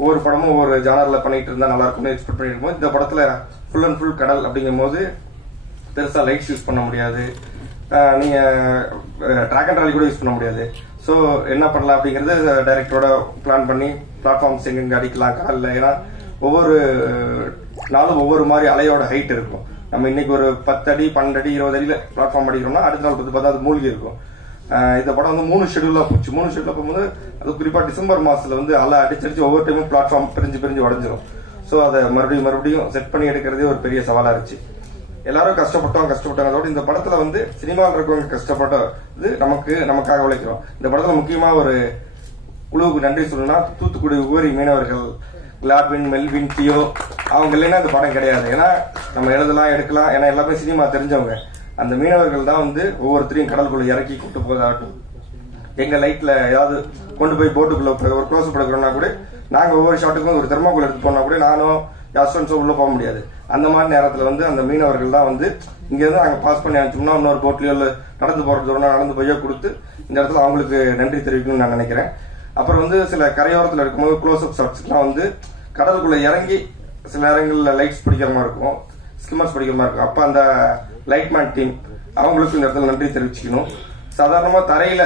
ஒவ்வொரு படமும் ஒவ்வொரு ஜானர்ல பண்ணிட்டு இருந்தா நல்லா இருக்கும்னு எக்ஸ்பெக்ட் பண்ணிட்டு இருக்கும்போது, இந்த படத்துல ஃபுல் அண்ட் ஃபுல் கடல் அப்படிங்கும் போது பெருசா லைட்ஸ் யூஸ் பண்ண முடியாது, நீங்க ட்ராக் அண்ட் ராலி கூட யூஸ் பண்ண முடியாது. ஸோ என்ன பண்ணலாம் அப்படிங்கறது டைரக்டரோட பிளான் பண்ணி பிளாட்ஃபார்ம்ஸ் எங்க அடிக்கலாம் காலில். ஏன்னா ஒவ்வொரு நாளும் ஒவ்வொரு மாதிரி அலையோட ஹைட் இருக்கும். நம்ம இன்னைக்கு ஒரு 10 அடி 12 அடி 20 அடியில பிளாட்ஃபார்ம் அடிக்கிறோம்னா அடுத்த நாள் பார்த்தா அது மூழ்கி இருக்கும். இந்த படம் 3 ஷெடியூலா போச்சு. 3 ஷெடியூலா போகும்போது அது குறிப்பா டிசம்பர் மாசத்துல அலை அடிச்சடிச்சு ஒவ்வொரு டைமும் பிளாட்ஃபார்ம் பிரிஞ்சு உடஞ்சிரும். ஸோ அதை மறுபடியும் செட் பண்ணி எடுக்கிறதே ஒரு பெரிய சவாலா இருந்துச்சு. எல்லாரும் கஷ்டப்பட்டாங்க. அதோட இந்த படத்துல வந்து சினிமாவில் இருக்கவங்க கஷ்டப்பட்டது நமக்காக உழைக்கிறோம். இந்த படத்துல முக்கியமா ஒரு குழுவுக்கு நன்றி சொல்லணும்னா தூத்துக்குடி உபரி மீனவர்கள் கிளாட்வின், மெல்வின், தியோ அவங்க இல்லைன்னா இந்த படம் கிடையாது. ஏன்னா நம்ம எழுதலாம் எடுக்கலாம், ஏன்னா எல்லாமே சினிமா தெரிஞ்சவங்க. அந்த மீனவர்கள் தான் வந்து ஒவ்வொருத்தரையும் கடலுக்குள்ள இறக்கி கூட்டு போதாகட்டும், எங்க லைட்ல ஏதாவது கொண்டு போய் போட்டுக்குள்ள ஒரு க்ளோஸ் படுக்கிறோம்னா கூட நாங்க ஒவ்வொரு ஷாட்டுக்கும் ஒரு தெர்மாக்குள்ள எடுத்து போனா கூட நானும் யாஸ்டன்ஸோ உள்ள போக முடியாது. அந்த மாதிரி நேரத்துல வந்து அந்த மீனவர்கள் தான் வந்து இங்க இருந்து நாங்க பாஸ் பண்ணி அனுப்பிச்சோம்னா இன்னொரு போட்லயோ நடந்து போறது நடந்து போயோ கொடுத்து இந்த இடத்துல அவங்களுக்கு நன்றி தெரிவிக்கணும்னு நான் நினைக்கிறேன். அப்புறம் வந்து சில கரையோரத்தில் இருக்கும்போது க்ளோஸ் அப் ஷாட்ஸ்லாம் வந்து கடலுக்குள்ள இறங்கி சில நேரங்களில் லைட்ஸ் பிடிக்கிற மாதிரி இருக்கும், ஸ்கிம்மர்ஸ் பிடிக்கிற மாதிரி இருக்கும். அப்ப அந்த லைட்மேன் டீம் அவங்களுக்கு இந்த இடத்துல நன்றி தெரிவிச்சுக்கணும். சாதாரணமா தரையில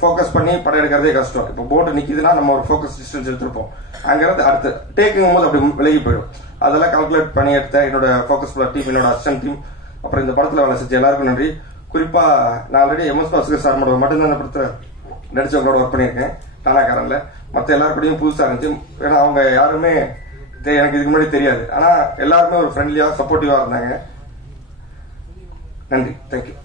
ஃபோக்கஸ் பண்ணி படம் எடுக்கிறதே கஷ்டம். இப்போ போட்டு நிக்குதுன்னா நம்ம ஒரு ஃபோக்கஸ் டிஸ்டன்ஸ் எடுத்திருப்போம், அங்கிருந்து அடுத்து டேக்கிங் போது அப்படி விலகி போயிடும். அதெல்லாம் கால்குலேட் பண்ணி எடுத்த என்னோட ஃபோக்கஸ் டீம், என்னோட அசிஸ்டன்ட் டீம், அப்புறம் இந்த படத்துல வேலை செஞ்ச எல்லாருக்கும் நன்றி. குறிப்பா நான் ஆல்ரெடி எம்எஸ் பாஸ்கர் சார் மட்டும்தான் இந்த படத்தை நடிச்சவங்களோட ஒர்க் பண்ணியிருக்கேன் டானாக்காரன்ல. மற்ற எல்லாருக்கூடையும் புதுசா இருந்துச்சு. ஏன்னா அவங்க யாருமே எனக்கு இதுக்கு முன்னாடி தெரியாது, ஆனா எல்லாருமே ஒரு ஃப்ரெண்ட்லியா சப்போர்ட்டிவா இருந்தாங்க. நன்றி, தேங்க்யூ.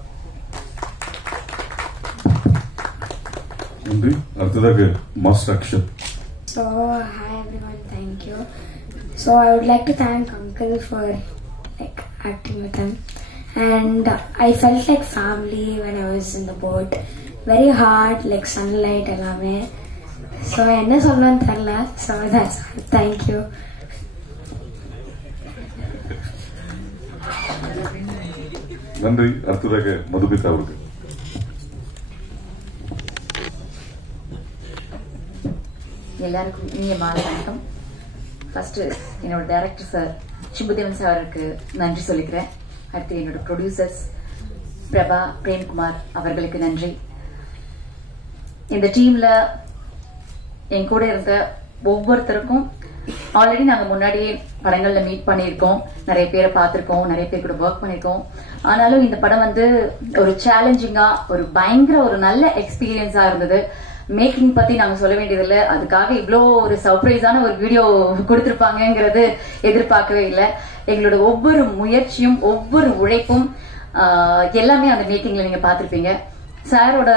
நன்றி. அடுத்ததாக master Akshat. So hi everyone, thank you. So I would like to thank Uncle for like acting with him, and I felt like family when I was in the boat. Very hard, like sunlight எல்லாமே. So என்ன சொல்லணும்னு தெரியல. So that's all. Thank you. நன்றி. அடுத்ததாக மதுமிதா அவர்கள். எல்லாருக்கும் இனிய மாலை வணக்கம். ஃபர்ஸ்ட் என்னோட டைரக்டர் சார் சிம்புதேவன் சாருக்கு நன்றி சொல்லிக்கிறேன். அடுத்து என்னோட ப்ரொடியூசர்ஸ் பிரபா, பிரேம்குமார் அவர்களுக்கு நன்றி. இந்த டீம்ல என் கூட இருந்த ஒவ்வொருத்தருக்கும் ஆல்ரெடி நாங்க முன்னாடியே படங்கள்ல மீட் பண்ணியிருக்கோம், நிறைய பேரை பார்த்திருக்கோம், நிறைய பேர் கூட ஒர்க் பண்ணிருக்கோம். ஆனாலும் இந்த படம் வந்து ஒரு சேலஞ்சிங்கா, ஒரு பயங்கர ஒரு நல்ல எக்ஸ்பீரியன்ஸா இருந்தது. மேக்கிங் பத்தி நாங்க சொல்ல வேண்டியதில்லை, அதுக்காக இவ்வளோ ஒரு சர்ப்ரைஸான ஒரு வீடியோ கொடுத்திருப்பாங்கிறது எதிர்பார்க்கவே இல்லை. எங்களோட ஒவ்வொரு முயற்சியும் ஒவ்வொரு உழைப்பும் எல்லாமே அந்த மேக்கிங்ல நீங்க பாத்திருப்பீங்க. சாரோட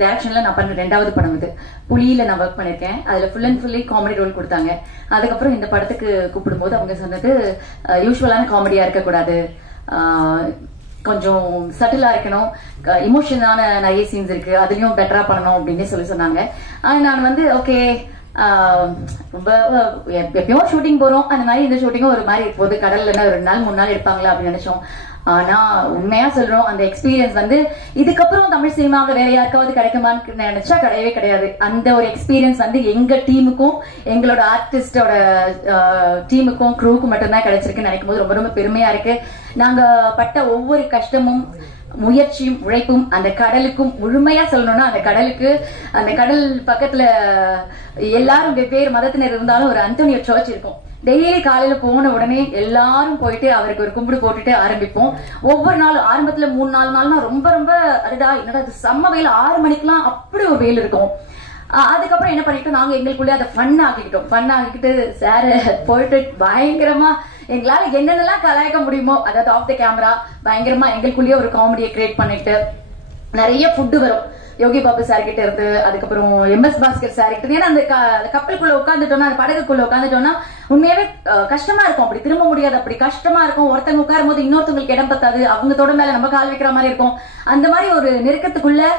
டைரக்ஷன்ல நான் பண்ண 2வது படம் இது. புலியில நான் ஒர்க் பண்ணிருக்கேன். அதுல full and fully comedy role கொடுத்தாங்க. அதுக்கப்புறம் இந்த படத்துக்கு கூப்பிடும் போது அவங்க சொன்னது யூஸ்வலான காமெடியா இருக்கக்கூடாது, கொஞ்சம் சட்டிலா இருக்கணும், இமோஷனான நிறைய சீன்ஸ் இருக்கு, அதுலயும் பெட்டரா பண்ணணும் அப்படின்னு சொன்னாங்க. நான் வந்து ஓகே, எப்பயும் ஷூட்டிங் போறோம், அந்த மாதிரி இந்த ஷூட்டிங்கும் ஒரு மாதிரி போது, கடல்ல 2 நாள் 3 நாள் எடுப்பாங்களா அப்படின்னு நினைச்சோம். ஆனா உண்மையா சொல்றோம், அந்த எக்ஸ்பீரியன்ஸ் வந்து இதுக்கப்புறம் தமிழ் சினிமாவில வேற யாருக்காவது கிடைக்குமான்னு நினைச்சா கிடையவே கிடையாது. அந்த ஒரு எக்ஸ்பீரியன்ஸ் வந்து எங்க டீமுக்கும் எங்களோட ஆர்டிஸ்டோட டீமுக்கும் க்ரூவுக்கும் மட்டும்தான் கிடைச்சிருக்குன்னு நினைக்கும் போது ரொம்ப ரொம்ப பெருமையா இருக்கு. நாங்க பட்ட ஒவ்வொரு கஷ்டமும் முயற்சியும் உழைப்பும் அந்த கடலுக்கும், முழுமையா சொல்லணும்னா அந்த கடலுக்கு, அந்த கடல் பக்கத்துல எல்லாரும் வெவ்வேறு மதத்தினர் இருந்தாலும் ஒரு அந்தோனியோ சர்ச் இருக்கும். டெய்லி காலையில போன உடனே எல்லாரும் போயிட்டு அவருக்கு ஒரு கும்பிடு போட்டுட்டு ஆரம்பிப்போம். ஒவ்வொரு நாளும் ஆரம்பத்துல 3-4 நாள்னா ரொம்ப ரொம்ப அதுடா என்னடா இது செம்ம வெயில், 6 மணிக்கெல்லாம் அப்படி ஒரு வெயில் இருக்கும். அதுக்கப்புறம் என்ன பண்ணிட்டோம், நாங்க எங்களுக்குள்ளே அதை ஃபன் ஆக்கிக்கிட்டு சார் போயிட்டு பயங்கரமா எங்களால என்னென்னலாம் கலாய்க்க முடியுமோ, அதாவது ஆஃப் த கேமரா பயங்கரமா எங்களுக்குள்ளேயே ஒரு காமெடியை கிரியேட் பண்ணிட்டு நிறைய ஃபுட்டு வரும் யோகி பாபு சார் கிட்ட இருந்து, அதுக்கப்புறம் எம்எஸ் பாஸ்கர் சார் கிட்ட. ஏன்னா அந்த கப்பலுக்குள்ள உட்காந்துட்டோம்னா, அந்த படகுக்குள்ள உட்காந்துட்டோம்னா உண்மையாவே கஷ்டமா இருக்கும், அப்படி திரும்ப முடியாது, அப்படி கஷ்டமா இருக்கும். ஒருத்தவங்க உட்காரும் போது இன்னொருத்தவங்களுக்கு இடம் பத்தாது, அவங்க தொட மேல நம்ம கால் வைக்கிற மாதிரி இருக்கும். அந்த மாதிரி ஒரு நெருக்கத்துக்குள்ள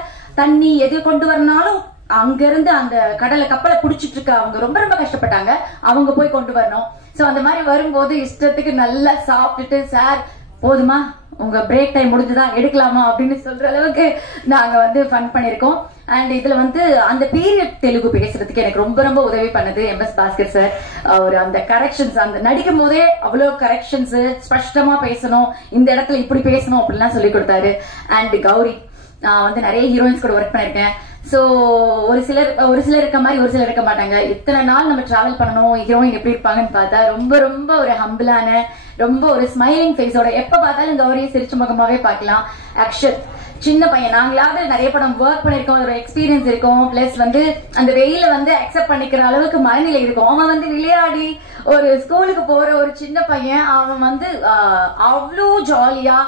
தண்ணி எது கொண்டு வரனாலும் அங்க இருந்து அந்த கப்பலை புடிச்சிட்டு இருக்க அவங்க ரொம்ப ரொம்ப கஷ்டப்பட்டாங்க, அவங்க போய் கொண்டு வரணும். சோ அந்த மாதிரி வரும்போது இஷ்டத்துக்கு நல்லா சாப்பிட்டுட்டு, சார் போதுமா உங்க பிரேக் டைம் முடிஞ்சுதான் எடுக்கலாமா அப்படின்னு சொல்ற அளவுக்கு நாங்க வந்து ஃபன் பண்ணிருக்கோம். அண்ட் இதுல வந்து அந்த பீரியட் தெலுங்கு பேசுறதுக்கு எனக்கு ரொம்ப ரொம்ப உதவி பண்ணது எம்எஸ் பாஸ்கர் சார். அவர் அந்த கரெக்ஷன்ஸ், அந்த நடிக்கும் போதே அவ்வளவு கரெக்ஷன்ஸ், ஸ்பஷ்டமா பேசணும், இந்த இடத்துல இப்படி பேசணும் அப்படின்லாம் சொல்லி கொடுத்தாரு. அண்ட் கௌரி, நான் வந்து நிறைய ஹீரோயின்ஸ் கூட ஒர்க் பண்ணிருக்கேன். சோ ஒரு சிலர் இருக்க மாதிரி ஒரு சிலர் இருக்க மாட்டாங்க. இத்தனை நாள் நம்ம டிராவல் பண்ணணும், ஹீரோயின் எப்படி இருப்பாங்கன்னு பார்த்தா ரொம்ப ரொம்ப ஒரு ஹம்பிளான, ரொம்ப ஒரு ஸ்மைலிங் ஃபேஸோட, எப்ப பார்த்தாலும் கௌரியை சிரிச்ச முகமாவே பார்க்கலாம். அக்ஷத் சின்ன பையன். நாங்களாவது நிறைய படம் ஒர்க் பண்ணிருக்கோம், ஒரு எக்ஸ்பீரியன்ஸ் இருக்கும், பிளஸ் வந்து அந்த வெயில வந்து அக்செப்ட் பண்ணிக்கிற அளவுக்கு மனநிலை இருக்கும். அவன் வந்து விளையாடி ஒரு ஸ்கூலுக்கு போற ஒரு சின்ன பையன், அவன் வந்து அவ்வளோ ஜாலியா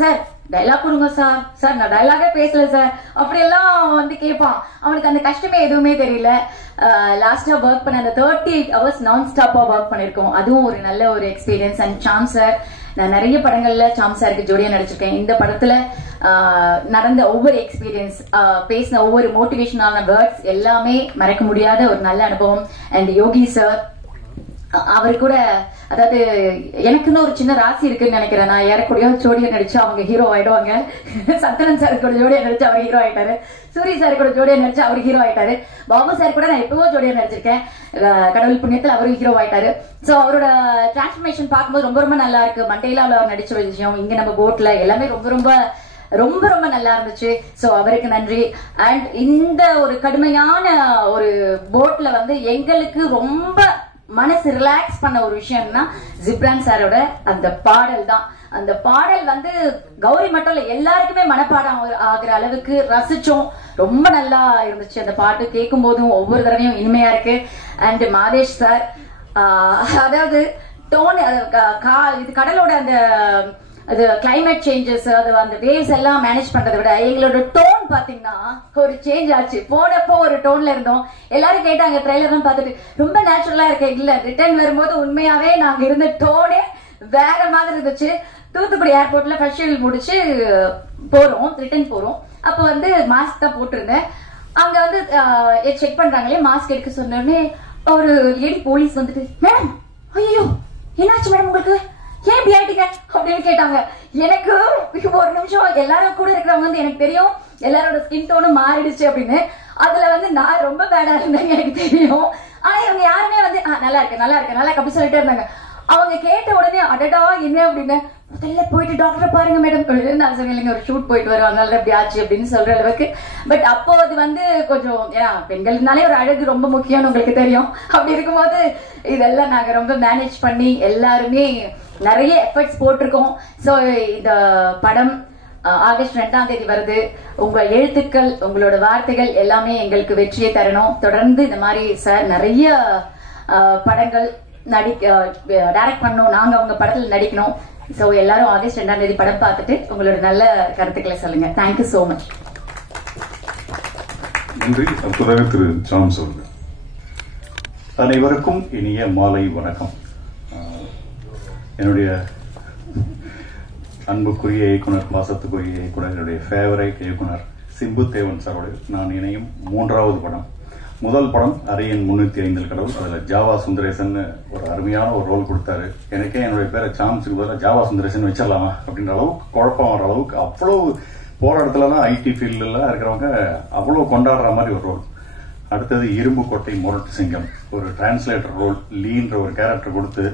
சார் டைலாக் கொடுங்க சார், சார் நான் டைலாகே பேசல சார் அப்படியெல்லாம் அவன் வந்து கேட்பான். அவனுக்கு அந்த கஷ்டமே எதுவுமே தெரியல. லாஸ்டா ஒர்க் பண்ண அந்த 38 hours நான் ஸ்டாப்பா ஒர்க் பண்ணிருக்கோம். அதுவும் ஒரு நல்ல ஒரு எக்ஸ்பீரியன்ஸ். அண்ட் சாம் சார், நான் நிறைய படங்கள்ல சாம் சாருக்கு ஜோடியா நடிச்சிருக்கேன். இந்த படத்துல நடந்த ஒவ்வொரு எக்ஸ்பீரியன்ஸ், பேசின ஒவ்வொரு மோட்டிவேஷனான வேர்ட்ஸ் எல்லாமே மறக்க முடியாத ஒரு நல்ல அனுபவம். அண்ட் யோகி சார், அவர் கூட அதாவது எனக்குன்னு ஒரு சின்ன ராசி இருக்குன்னு நினைக்கிறேன். நான் ஏறக்கூடிய ஜோடியா நடிச்சு அவங்க ஹீரோ ஆயிடுவாங்க. சத்தனன் சார் கூட ஜோடியா நடிச்சு அவர் ஹீரோ ஆயிட்டாரு. சூரிய சார் கூட ஜோடியா நடிச்சு அவர் ஹீரோ ஆயிட்டாரு. பாபு சார் கூட நான் எப்பவோ ஜோடியா நடிச்சிருக்கேன். கடவுள் புண்ணியத்தில் அவரும் ஹீரோ ஆயிட்டாரு. சோ அவரோட டிரான்ஸ்பர்மேஷன் பார்க்கும்போது ரொம்ப ரொம்ப நல்லா இருக்கு. மண்டேலால அவர் நடிச்ச விஷயம், இங்க நம்ம போட்ல எல்லாமே ரொம்ப ரொம்ப ரொம்ப ரொம்ப நல்லா இருந்துச்சு. சோ அவருக்கு நன்றி. அண்ட் இந்த ஒரு கடுமையான ஒரு போட்ல வந்து எங்களுக்கு ரொம்ப மனசு ரிலாக்ஸ் பண்ண ஒரு விஷயம்னா ஜிப்ரான் சாரோட அந்த பாடல் தான். அந்த பாடல் வந்து கௌரி மட்டும் இல்ல, எல்லாருக்குமே மனப்பாடம் ஆகிற அளவுக்கு ரசிச்சோம். ரொம்ப நல்லா இருந்துச்சு அந்த பாட்டு. கேட்கும் போதும் ஒவ்வொரு தடவையும் இனிமையா இருக்கு. அண்ட் மாதேஷ் சார், அதாவது டோன், இது கடலோட அந்த அது கிளைமேட் சேஞ்சஸ், அது அந்த வேவ்ஸ் எல்லாம் மேனேஜ் பண்றதை விட எங்களோட டோன் பாத்தீங்கன்னா ஒரு சேஞ்ச் ஆச்சு. போனப்போ ஒரு டோன்ல இருந்தோம். எல்லாரும் கேட்டாங்க ட்ரெய்லர்லாம் பார்த்துட்டு ரொம்ப நேச்சுரலா இருக்கு. இல்ல, ரிட்டர்ன் வரும்போது உண்மையாவே நாங்க இருந்த டோனே வேற மாதிரி இருந்துச்சு. தூத்துக்குடி ஏர்போர்ட்ல ஃபர்ஸ்ட் ஷெட்யூல் முடிச்சு போறோம், ரிட்டர்ன் போறோம். அப்ப வந்து மாஸ்க் தான் போட்டிருந்தேன். அங்க வந்து செக் பண்றாங்களே, மாஸ்க் எடுக்க சொன்னோடனே ஒரு லேடி போலீஸ் வந்துட்டு, மேடம் ஐயோ என்னாச்சு மேடம் உங்களுக்கு, ஏன் இப்படி ஆயிட்டீங்க அப்படின்னு கேட்டாங்க. எனக்கு ஒரு நிமிஷம், எல்லாரும் கூட இருக்கிறவங்க வந்து எனக்கு தெரியும் எல்லாரோட ஸ்கின் டோனும் மாறிடுச்சு அப்படின்னு. அதுல வந்து நான் ரொம்ப பேடா இருந்தேன் எனக்கு தெரியும். ஆனா இவங்க யாருமே வந்து நல்லா இருக்கு நல்லா இருக்கு நல்லா அப்படி சொல்லிட்டே இருந்தாங்க. அவங்க கேட்ட உடனே அடடா என்ன அப்படின்னு, முதல்ல போயிட்டு டாக்டரை பாருங்க மேடம், நான் சொன்னேன் ஒரு ஷூட் போயிட்டு வரும் அதனால அப்படி ஆச்சு அப்படின்னு சொல்ற அளவுக்கு. பட் அப்போ அது வந்து கொஞ்சம், ஏன்னா பெண்கள்னாலே ஒரு அழகு ரொம்ப முக்கியம்னு உங்களுக்கு தெரியும். அப்படி இருக்கும்போது இதெல்லாம் நாங்க ரொம்ப மேனேஜ் பண்ணி எல்லாருமே நிறைய எஃபர்ட்ஸ் போட்டிருக்கோம். சோ இந்த படம் ஆகஸ்ட் 2ஆம் தேதி வருது. உங்க எழுத்துக்கள், உங்களோட வார்த்தைகள் எல்லாமே எங்களுக்கு வெற்றியை தரணும். தொடர்ந்து இந்த மாதிரி சார் நிறைய படங்கள் டைரக்ட் பண்ணணும், நாங்க அவங்க படத்தில் நடிக்கணும். சோ எல்லாரும் ஆகஸ்ட் 2ஆம் தேதி படம் பார்த்துட்டு உங்களோட நல்ல கருத்துக்களை சொல்லுங்க. Thank you so much. நன்றி. அடுத்ததாக திரு சாம் சொல்லுங்க. அனைவருக்கும் இனிய மாலை வணக்கம். என்னுடைய அன்புக்குரிய இயக்குனர், பாசத்துக்குரிய இயக்குனர், என்னுடைய ஃபேவரைட் இயக்குனர் சிம்பு தேவன் சாரோடு நான் இணையும் 3வது படம். முதல் படம் அரியன் 305 கடவுள். அதுல ஜாவா சுந்தரேசன் ஒரு அருமையான ஒரு ரோல் கொடுத்தாரு. எனக்கே என்னுடைய பேரை சாம்ஸுக்கு பதிலாக ஜாவா சுந்தரேசன் வச்சிடலாமா அப்படின்ற அளவுக்கு குழப்பம் வர அளவுக்கு அவ்வளவு போற இடத்துலலாம் ஐடி ஃபீல்டுலாம் இருக்கிறவங்க அவ்வளவு கொண்டாடுற மாதிரி ஒரு ரோல். அடுத்தது இரும்பு கோட்டை முரட்டு சிங்கம், ஒரு டிரான்ஸ்லேட்டர் ரோல், லீன்ற ஒரு கேரக்டர் கொடுத்து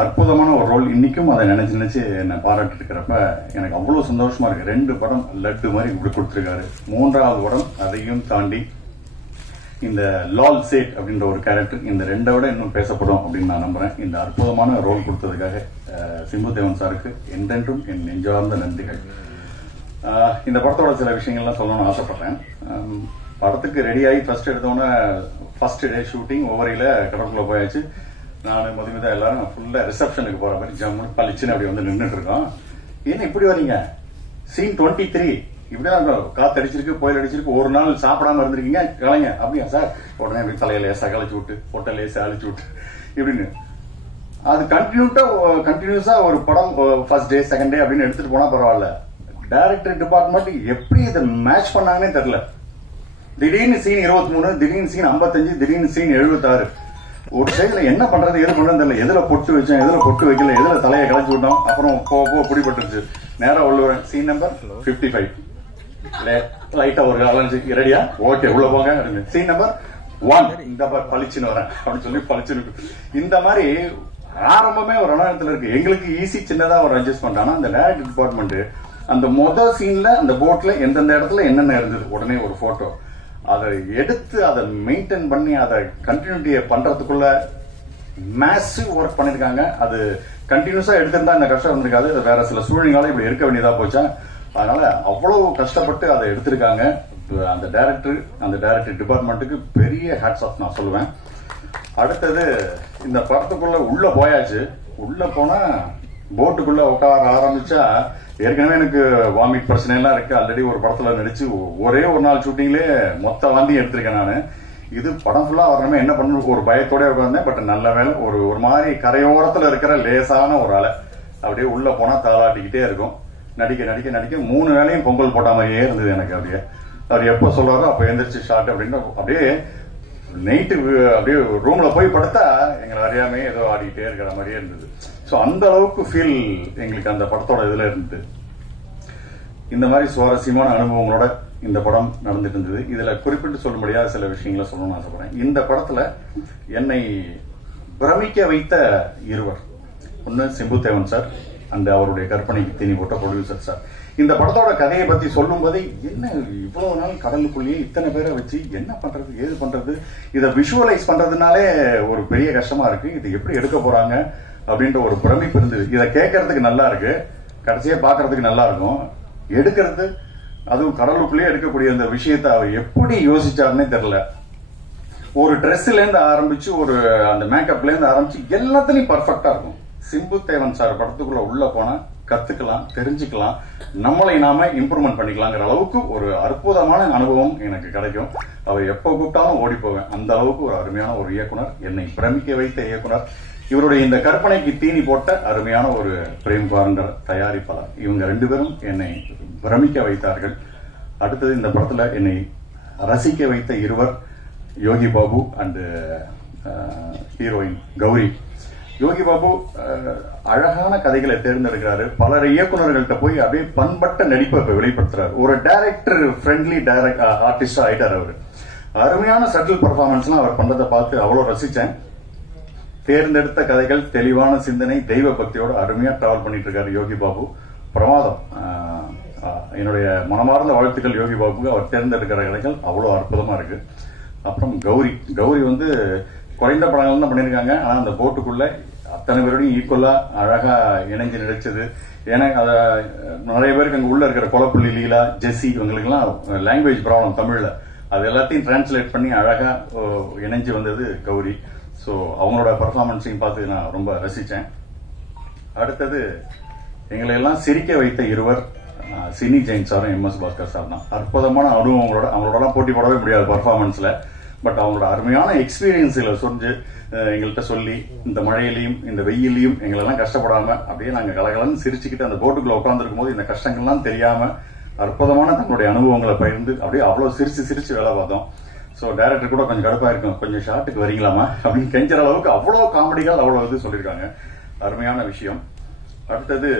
அற்புதமான ஒரு ரோல். இன்னைக்கும் அதை நினைச்சு நினைச்சு என்ன பாராட்டி இருக்கிறப்ப எனக்கு அவ்வளவு சந்தோஷமா இருக்கு. 2 படம் லட்டு மாதிரி இப்படி கொடுத்திருக்காரு. 3வது படம் அதையும் தாண்டி இந்த லால் சேட் அப்படின்ற ஒரு கேரக்டர் இந்த 2 விட இன்னும் பேசப்படும் அப்படின்னு நான் நம்புறேன். இந்த அற்புதமான ரோல் கொடுத்ததுக்காக சிம்பு தேவன் சாருக்கு என்றென்றும் என் நெஞ்சார்ந்த நன்றிகள். இந்த படத்தோட சில விஷயங்கள்லாம் சொல்லணும்னு ஆசைப்படுறேன். படத்துக்கு ரெடியாகி ஃபர்ஸ்ட் எடுத்தோன்னே ஃபர்ஸ்ட் டே ஷூட்டிங் ஒவ்வொரையில கடற்குள்ள போயாச்சு. நான் மதுமிதா எல்லாரும் ஃபுல்லா ரிசப்ஷனுக்கு போற மாதிரி ஜம்முன்னு பளிச்சுன்னு அப்படி வந்து நின்றுட்டு இருக்கோம். என்ன இப்படி வரீங்க, சீன் 23 இப்படிதான் காத்தடிச்சிருக்கு, புயல் அடிச்சிருக்கு, ஒரு நாள் சாப்பிடாம இருந்திருக்கீங்க, கலைங்க அப்படியா சார், உடனே அப்படி தலையில லேசா கழிச்சு விட்டு பொட்டை லேசா அழிச்சு விட்டு இப்படின்னு அது கண்டினியூஸா ஒரு படம் ஃபர்ஸ்ட் டே செகண்ட் டே அப்படின்னு எடுத்துட்டு போனா பரவாயில்ல. டைரக்டர் டிபார்ட்மெண்ட் எப்படி இதை மேட்ச் பண்ணாங்கன்னே தெரியல. திடீர்னு சீன் 23, திடீர்னு சீன் 55, திடீர்னு சீன் 76. ஒரு சைடுல என்ன பண்றது எது பண்றது தெரியல. எதுல பொட்டு வச்சோம், எதுல பொட்டு வைக்கல, எதுல தலையை களைச்சு விட்டோம். அப்புறம் போக பிடிபட்டுருச்சு. நேரா உள்ள சீன் நம்பர் 55 லைட்டா ஒரு அலைஞ்சு ரெடியா ஓகே உள்ள போங்க. சீன் நம்பர் 1 இந்த பளிச்சுன்னு வரேன் அப்படின்னு சொல்லி பளிச்சுன்னு. இந்த மாதிரி ஆரம்பமே ஒரு அனாயத்துல இருக்கு. எங்களுக்கு ஈஸி சின்னதா ஒரு அட்ஜஸ்ட்மெண்ட். ஆனா அந்த டைரக்டர் டிபார்ட்மெண்ட் அந்த மொதல் சீன்ல அந்த போட்ல எந்தெந்த இடத்துல என்னென்ன இருந்தது உடனே ஒரு போட்டோ அதை எடுத்து அதை மெயின்டைன் பண்ணி அதை கண்டினியூட்டியை பண்றதுக்குள்ள மேசிவ் ஒர்க் பண்ணிருக்காங்க. அது கண்டினியூஸா எடுத்திருந்தா இந்த கஷ்டம் இருந்திருக்காது. வேற சில சூழ்நிலை இப்படி இருக்க வேண்டியதா போச்சா. அதனால அவ்வளவு கஷ்டப்பட்டு அதை எடுத்திருக்காங்க. அந்த டைரக்டர் டிபார்ட்மெண்ட்டுக்கு பெரிய ஹேட்ஸ் ஆஃப் நான் சொல்லுவேன். அடுத்தது இந்த படத்துக்குள்ள உள்ள போயாச்சு. உள்ள போனா போட்டுக்குள்ள உட்கார ஆரம்பிச்சா ஏற்கனவே எனக்கு வாமிட் பிரச்சனை எல்லாம் இருக்கு. ஆல்ரெடி ஒரு படத்துல நடிச்சு ஒரே ஒரு நாள் ஷூட்டிங்லேயே மொத்த வாந்தி எடுத்திருக்கேன் நான். இது படம் ஃபுல்லா வரணுமே என்ன பண்ணணும் ஒரு பயத்தோட உட்கார்ந்தேன். பட் நல்ல வேலை ஒரு மாதிரி கரையோரத்துல இருக்கிற லேசான ஒரு அலை அப்படியே உள்ள போனா தாளாட்டிக்கிட்டே இருக்கும். நடிக்க 3 வேளையும் பொங்கல் போட்ட மாதிரியே இருந்தது எனக்கு. அப்படியே அவர் எப்ப சொல்றாரோ அப்ப எந்திரிச்சு ஷார்ட் அப்படின்னு அப்படியே நைட்டு அப்படியே ரூம்ல போய் படுத்தா எங்களை அறியாமே ஏதோ ஆடிக்கிட்டே இருக்கிற மாதிரியே இருந்தது. ஸோ அந்த அளவுக்கு ஃபீல் எங்களுக்கு அந்த படத்தோட இதுல இருந்தது. இந்த மாதிரி சுவாரஸ்யமான அனுபவங்களோட இந்த படம் நடந்துட்டு இருந்தது. இதுல குறிப்பிட்டு சொல்ல முடியாத சில விஷயங்களை சொல்லணும்னு ஆசைப்படுறேன். இந்த படத்துல என்னை பிரமிக்க வைத்த இருவர், ஒன்னு சிம்புதேவன் சார் அண்ட் அவருடைய கற்பனைக்கு தீனி போட்ட ப்ரொடியூசர் சார். இந்த படத்தோட கதையை பத்தி சொல்லும் போதே என்ன இவ்வளவு நாள் கடலுக்குள்ளேயே இத்தனை பேரை வச்சு என்ன பண்றது ஏது பண்றது, இதை விஷுவலைஸ் பண்றதுனாலே ஒரு பெரிய கஷ்டமா இருக்கு. இது எப்படி எடுக்க போறாங்க அப்படின்ற ஒரு பிரமிப்பு இருந்தது. இதை கேட்கறதுக்கு நல்லா இருக்கு, கடைசியா பாக்குறதுக்கு நல்லா இருக்கும். எடுக்கிறது அதுவும் கடலுக்குள்ளேயே எடுக்கக்கூடிய அந்த விஷயத்தை அவர் எப்படி யோசிச்சாருன்னே தெரியல. ஒரு ட்ரெஸ்ல இருந்து ஆரம்பிச்சு ஒரு அந்த மேக்கப்ல இருந்து ஆரம்பிச்சு எல்லாத்துலயும் பர்ஃபெக்டா இருக்கும். சிம்புதேவன் சார் படத்துக்குள்ள உள்ள போனா கத்துக்கலாம், தெரிஞ்சுக்கலாம், நம்மளை நாம இம்ப்ரூவ்மெண்ட் பண்ணிக்கலாங்கிற அளவுக்கு ஒரு அற்புதமான அனுபவம் எனக்கு கிடைக்கும். அவர் எப்ப கூப்பிட்டாலும் ஓடி போவேன். அந்த அளவுக்கு ஒரு அருமையான ஒரு இயக்குனர், என்னை பிரமிக்க வைத்த இயக்குனர். இவருடைய இந்த கற்பனைக்கு தீனி போட்ட அருமையான ஒரு பிரேம்குமார் தயாரிப்பாளர். இவங்க 2 பேரும் என்னை பிரமிக்க வைத்தார்கள். அடுத்தது இந்த படத்துல என்னை ரசிக்க வைத்த இருவர், யோகி பாபு அண்ட் ஹீரோயின் கௌரி. யோகி பாபு அழகான கதைகளை தேர்ந்தெடுக்கிறாரு. பல இயக்குநர்கள்ட்ட போய் அப்படியே பண்பட்ட நடிப்பை வெளிப்படுத்துறாரு. ஒரு டைரக்டர் ஃப்ரெண்ட்லி ஆர்டிஸ்டா ஆயிட்டார் அவரு. அருமையான சட்டில் பர்ஃபார்மன்ஸ்லாம் அவர் பண்றதை பார்த்து அவ்வளவு ரசிச்சேன். தேர்ந்தெடுத்த கதைகள், தெளிவான சிந்தனை, தெய்வ பக்தியோட அருமையா டிராவல் பண்ணிட்டு இருக்காரு யோகி பாபு. பிரமாதம். என்னுடைய மனமார்ந்த வாழ்த்துக்கள் யோகி பாபுக்கு. அவர் தேர்ந்தெடுக்கிற கதைகள் அவ்வளவு அற்புதமா இருக்கு. அப்புறம் கௌரி வந்து குறைந்த படங்கள் தான் பண்ணிருக்காங்க. ஆனா அந்த போட்டுக்குள்ள அத்தனை பேரோடையும் ஈக்குவலா அழகா இணைஞ்சு நடிச்சது. ஏன்னா அத நிறைய பேருக்கு அங்க உள்ள இருக்கிற கொலப்புள்ளி லீலா, ஜெஸ்ஸி இவங்களுக்கு எல்லாம் லாங்குவேஜ் ப்ராப்ளம் தமிழ்ல, அது எல்லாத்தையும் டிரான்ஸ்லேட் பண்ணி அழகா இணைஞ்சு வந்தது கௌரி. ஸோ அவங்களோட பர்ஃபார்மன்ஸையும் பார்த்து நான் ரொம்ப ரசிச்சேன். அடுத்தது எங்களை எல்லாம் சிரிக்க வைத்த இருவர், சினி ஜெயின் சாரும் MS பாஸ்கர் சார் தான். அற்புதமான அனுபவங்களோட அவங்களோட போட்டி போடவே முடியாது பர்ஃபார்மன்ஸ்ல. பட் அவங்களோட அருமையான எக்ஸ்பீரியன்ஸ்ல சொஞ்சு எங்கள்கிட்ட சொல்லி இந்த மழையிலையும் இந்த வெயிலையும் எங்களெல்லாம் கஷ்டப்படாம அப்படியே நாங்க கலகலன்னு சிரிச்சுக்கிட்டு அந்த போட்டுக்குள்ள உட்காந்துருக்கும் போது இந்த கஷ்டங்கள்லாம் தெரியாம அற்புதமான தங்களுடைய அனுபவங்களை பகிர்ந்து அப்படியே அவ்வளவு சிரிச்சு வேலை பார்த்தோம். ஸோ டைரக்டர் கூட கொஞ்சம் கடுப்பா இருக்கும், கொஞ்சம் ஷார்ட்டுக்கு வரீங்களாமா அப்படின்னு கெஞ்சுற அளவுக்கு அவ்வளவு காமெடிகள் அவ்வளவு இது சொல்லியிருக்காங்க. அருமையான விஷயம். அடுத்தது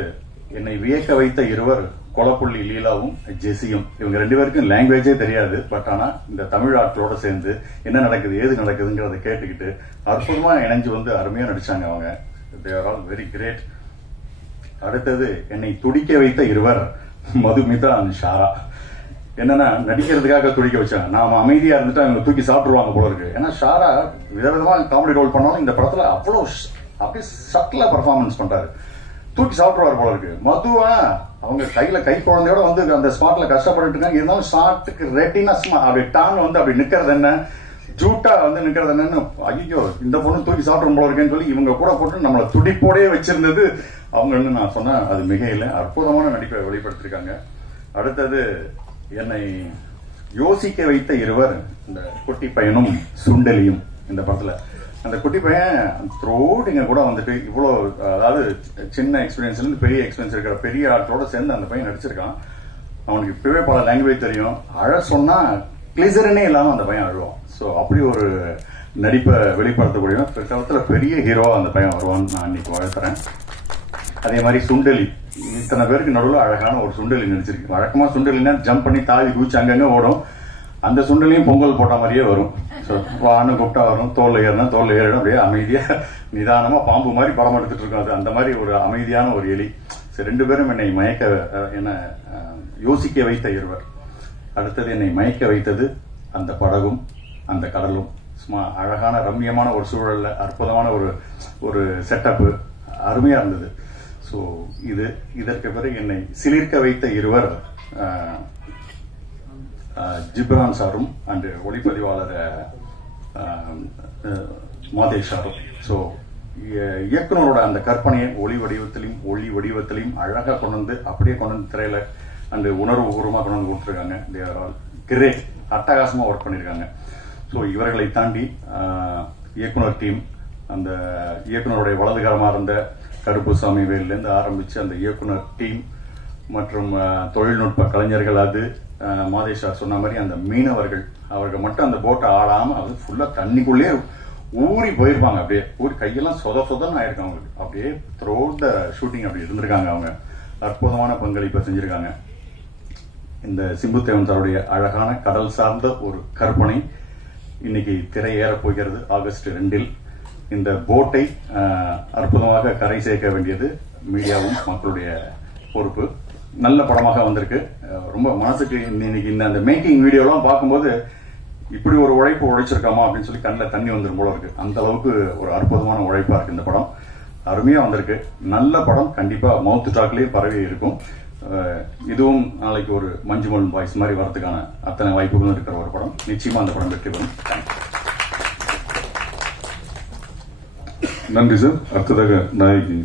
என்னை வியக்க வைத்த இருவர், கொலப்புள்ளி லீலாவும் ஜெஸியும். இவங்க 2 பேருக்கும் லாங்குவேஜே தெரியாது. பட் ஆனா இந்த தமிழ் ஆட்களோட சேர்ந்து என்ன நடக்குது ஏது நடக்குதுங்கிறத கேட்டுக்கிட்டு அற்புதமா இணைஞ்சு வந்து அருமையா நடிச்சாங்க அவங்க. They are all very great. அடுத்தது என்னை துடிக்க வைத்த இருவர், மதுமிதா அண்ட் ஷாரா. என்னன்னா நடிக்கிறதுக்காக துடிக்க வச்சாங்க. நாம அமைதியா இருந்துட்டு அவங்க தூக்கி சாப்பிட்டுருவாங்க போல இருக்கு. ஏன்னா ஷாரா விதவிதமா காமெடி ரோல் பண்ணாலும் இந்த படத்துல அவ்வளவு அப்படியே சட்டிலா பர்ஃபார்மன்ஸ் பண்றாரு. தூக்கி சாப்பிட்டுருவாரு போல இருக்கு. மதுவா அவங்க கையில கை குழந்தையோட வந்து அந்த ஸ்பாட்ல கஷ்டப்பட்டு இருக்காங்க. இருந்தாலும் ஷார்ட்டுக்கு ரெட்டினா அப்படி டான் வந்து அப்படி நிக்கிறது என்ன, ஜூட்டா வந்து நிக்கிறது என்னன்னு, ஐயோ இந்த பொண்ணு தூக்கி சாப்பிடும் போல இருக்கேன்னு சொல்லி இவங்க கூட போட்டு நம்மளை துடிப்போடே வச்சிருந்தது அவங்கன்னு நான் சொன்னேன். அது மிக இல்லை, அற்புதமான நடிப்பை வெளிப்படுத்திருக்காங்க. அடுத்தது என்னை யோசிக்க வைத்த இருவர், இந்த குட்டி பையனும் சுண்டலியும். இந்த படத்துல அந்த குட்டி பையன் த்ரோடிங்க கூட வந்துட்டு இவ்வளவு, அதாவது சின்ன எக்ஸ்பீரியன்ஸ்ல இருந்து பெரிய எக்ஸ்பீரியன்ஸ் இருக்கிற பெரிய ஆட்களோட சேர்ந்து அந்த பையன் நடிச்சிருக்கான். அவனுக்கு இப்பவே பல லாங்குவேஜ் தெரியும். அழ சொன்னா கிளிசரனே இல்லாம அந்த பையன் அழுவான். ஸோ அப்படி ஒரு நடிப்பை வெளிப்படுத்தக்கூடிய பிற்காலத்துல பெரிய ஹீரோவா அந்த பையன் வருவான்னு நான் இன்னைக்கு வாழ்த்துறேன். அதே மாதிரி சுண்டலி, இத்தனை பேருக்கு நடுவில் அழகான ஒரு சுண்டலி நடிச்சிருக்கு. வழக்கமா சுண்டலினா ஜம்ப் பண்ணி தாவி குதிச்சு அங்கங்க ஓடும். அந்த சுண்டலியும் பொங்கல் போட்ட மாதிரியே வரும். வான்னு கூப்பிட்டா வரும், தோல்ல ஏறினா தோல்ல ஏறிடும். அப்படியே அமைதியா நிதானமா பாம்பு மாதிரி படம் எடுத்துட்டு இருக்கும். அது அந்த மாதிரி ஒரு அமைதியான ஒரு எலி. 2 பேரும் என்னை என்ன யோசிக்க வைத்த இருவர். அடுத்தது என்னை மயக்க வைத்தது அந்த படகும் அந்த கடலும். சும்மா அழகான ரம்மியமான ஒரு சூழல்ல அற்புதமான ஒரு செட்டப் அருமையா இருந்தது. ஸோ இதற்கு பிறகு என்னை சிலிர்க்க வைத்த இருவர் ஜிப்ரான் சாரும் அண்ட் ஒளிப்பதிவாளர் மாதேஷ் சாரும். ஸோ இயக்குனரோட அந்த கற்பனையை ஒளி வடிவத்திலையும் அழகாக கொண்டு வந்து அப்படியே கொண்டு வந்து திரையில அண்ட் உணர்வுபூர்வமாக கொண்டு வந்து கொடுத்துருக்காங்க. தேர் ஆல் கிரேட், அட்டகாசமா ஒர்க் பண்ணியிருக்காங்க. ஸோ இவர்களை தாண்டி இயக்குனர் டீம், அந்த இயக்குனருடைய வலதுகரமாக இருந்த கருப்புசாமி வேலிலேருந்து ஆரம்பிச்சு அந்த இயக்குனர் டீம் மற்றும் தொழில்நுட்ப கலைஞர்கள், அது மாதேஷ் சார் சொன்ன மாதிரி அந்த மீனவர்கள், அவர்கள் மட்டும் அந்த போட்டை ஆடாம அது ஃபுல்லா தண்ணிக்குள்ளேயே ஊறி போயிருப்பாங்க. அப்படியே ஊறி கையெல்லாம் சொதன்னு ஆயிருக்காங்க அவங்களுக்கு. அப்படியே த்ரூ த ஷூட்டிங் அப்படி இருந்திருக்காங்க. அவங்க அற்புதமான பங்களிப்பை செஞ்சிருக்காங்க. இந்த சிம்புதேவன் சாருடைய அழகான கடல் சார்ந்த ஒரு கற்பனை இன்னைக்கு திரையேற போகிறது ஆகஸ்ட் 2. இந்த போட்டை அற்புதமாக கரை சேர்க்க வேண்டியது மீடியாவும் மக்களுடைய பொறுப்பு. நல்ல படமாக வந்திருக்கு. ரொம்ப மனசுக்கு இன்னைக்கு இந்த மேக்கிங் வீடியோலாம் பார்க்கும்போது இப்படி ஒரு உழைப்பு உழைச்சிருக்காமா அப்படின்னு சொல்லி கண்ணில் தண்ணி வந்துடும் போல இருக்கு. அந்த அளவுக்கு ஒரு அற்புதமான உழைப்பா இருக்கு இந்த படம். அருமையா வந்திருக்கு. நல்ல படம். கண்டிப்பா மவுத் டாக்லயே பரவி இருக்கும். இதுவும் நாளைக்கு ஒரு மஞ்சுமல் பாய்ஸ் மாதிரி வரதுக்கான அத்தனை வாய்ப்புகளும் இருக்கிற ஒரு படம். நிச்சயமா அந்த படம் வெற்றி பெறும். நன்றி சார். அடுத்ததாக நாயகி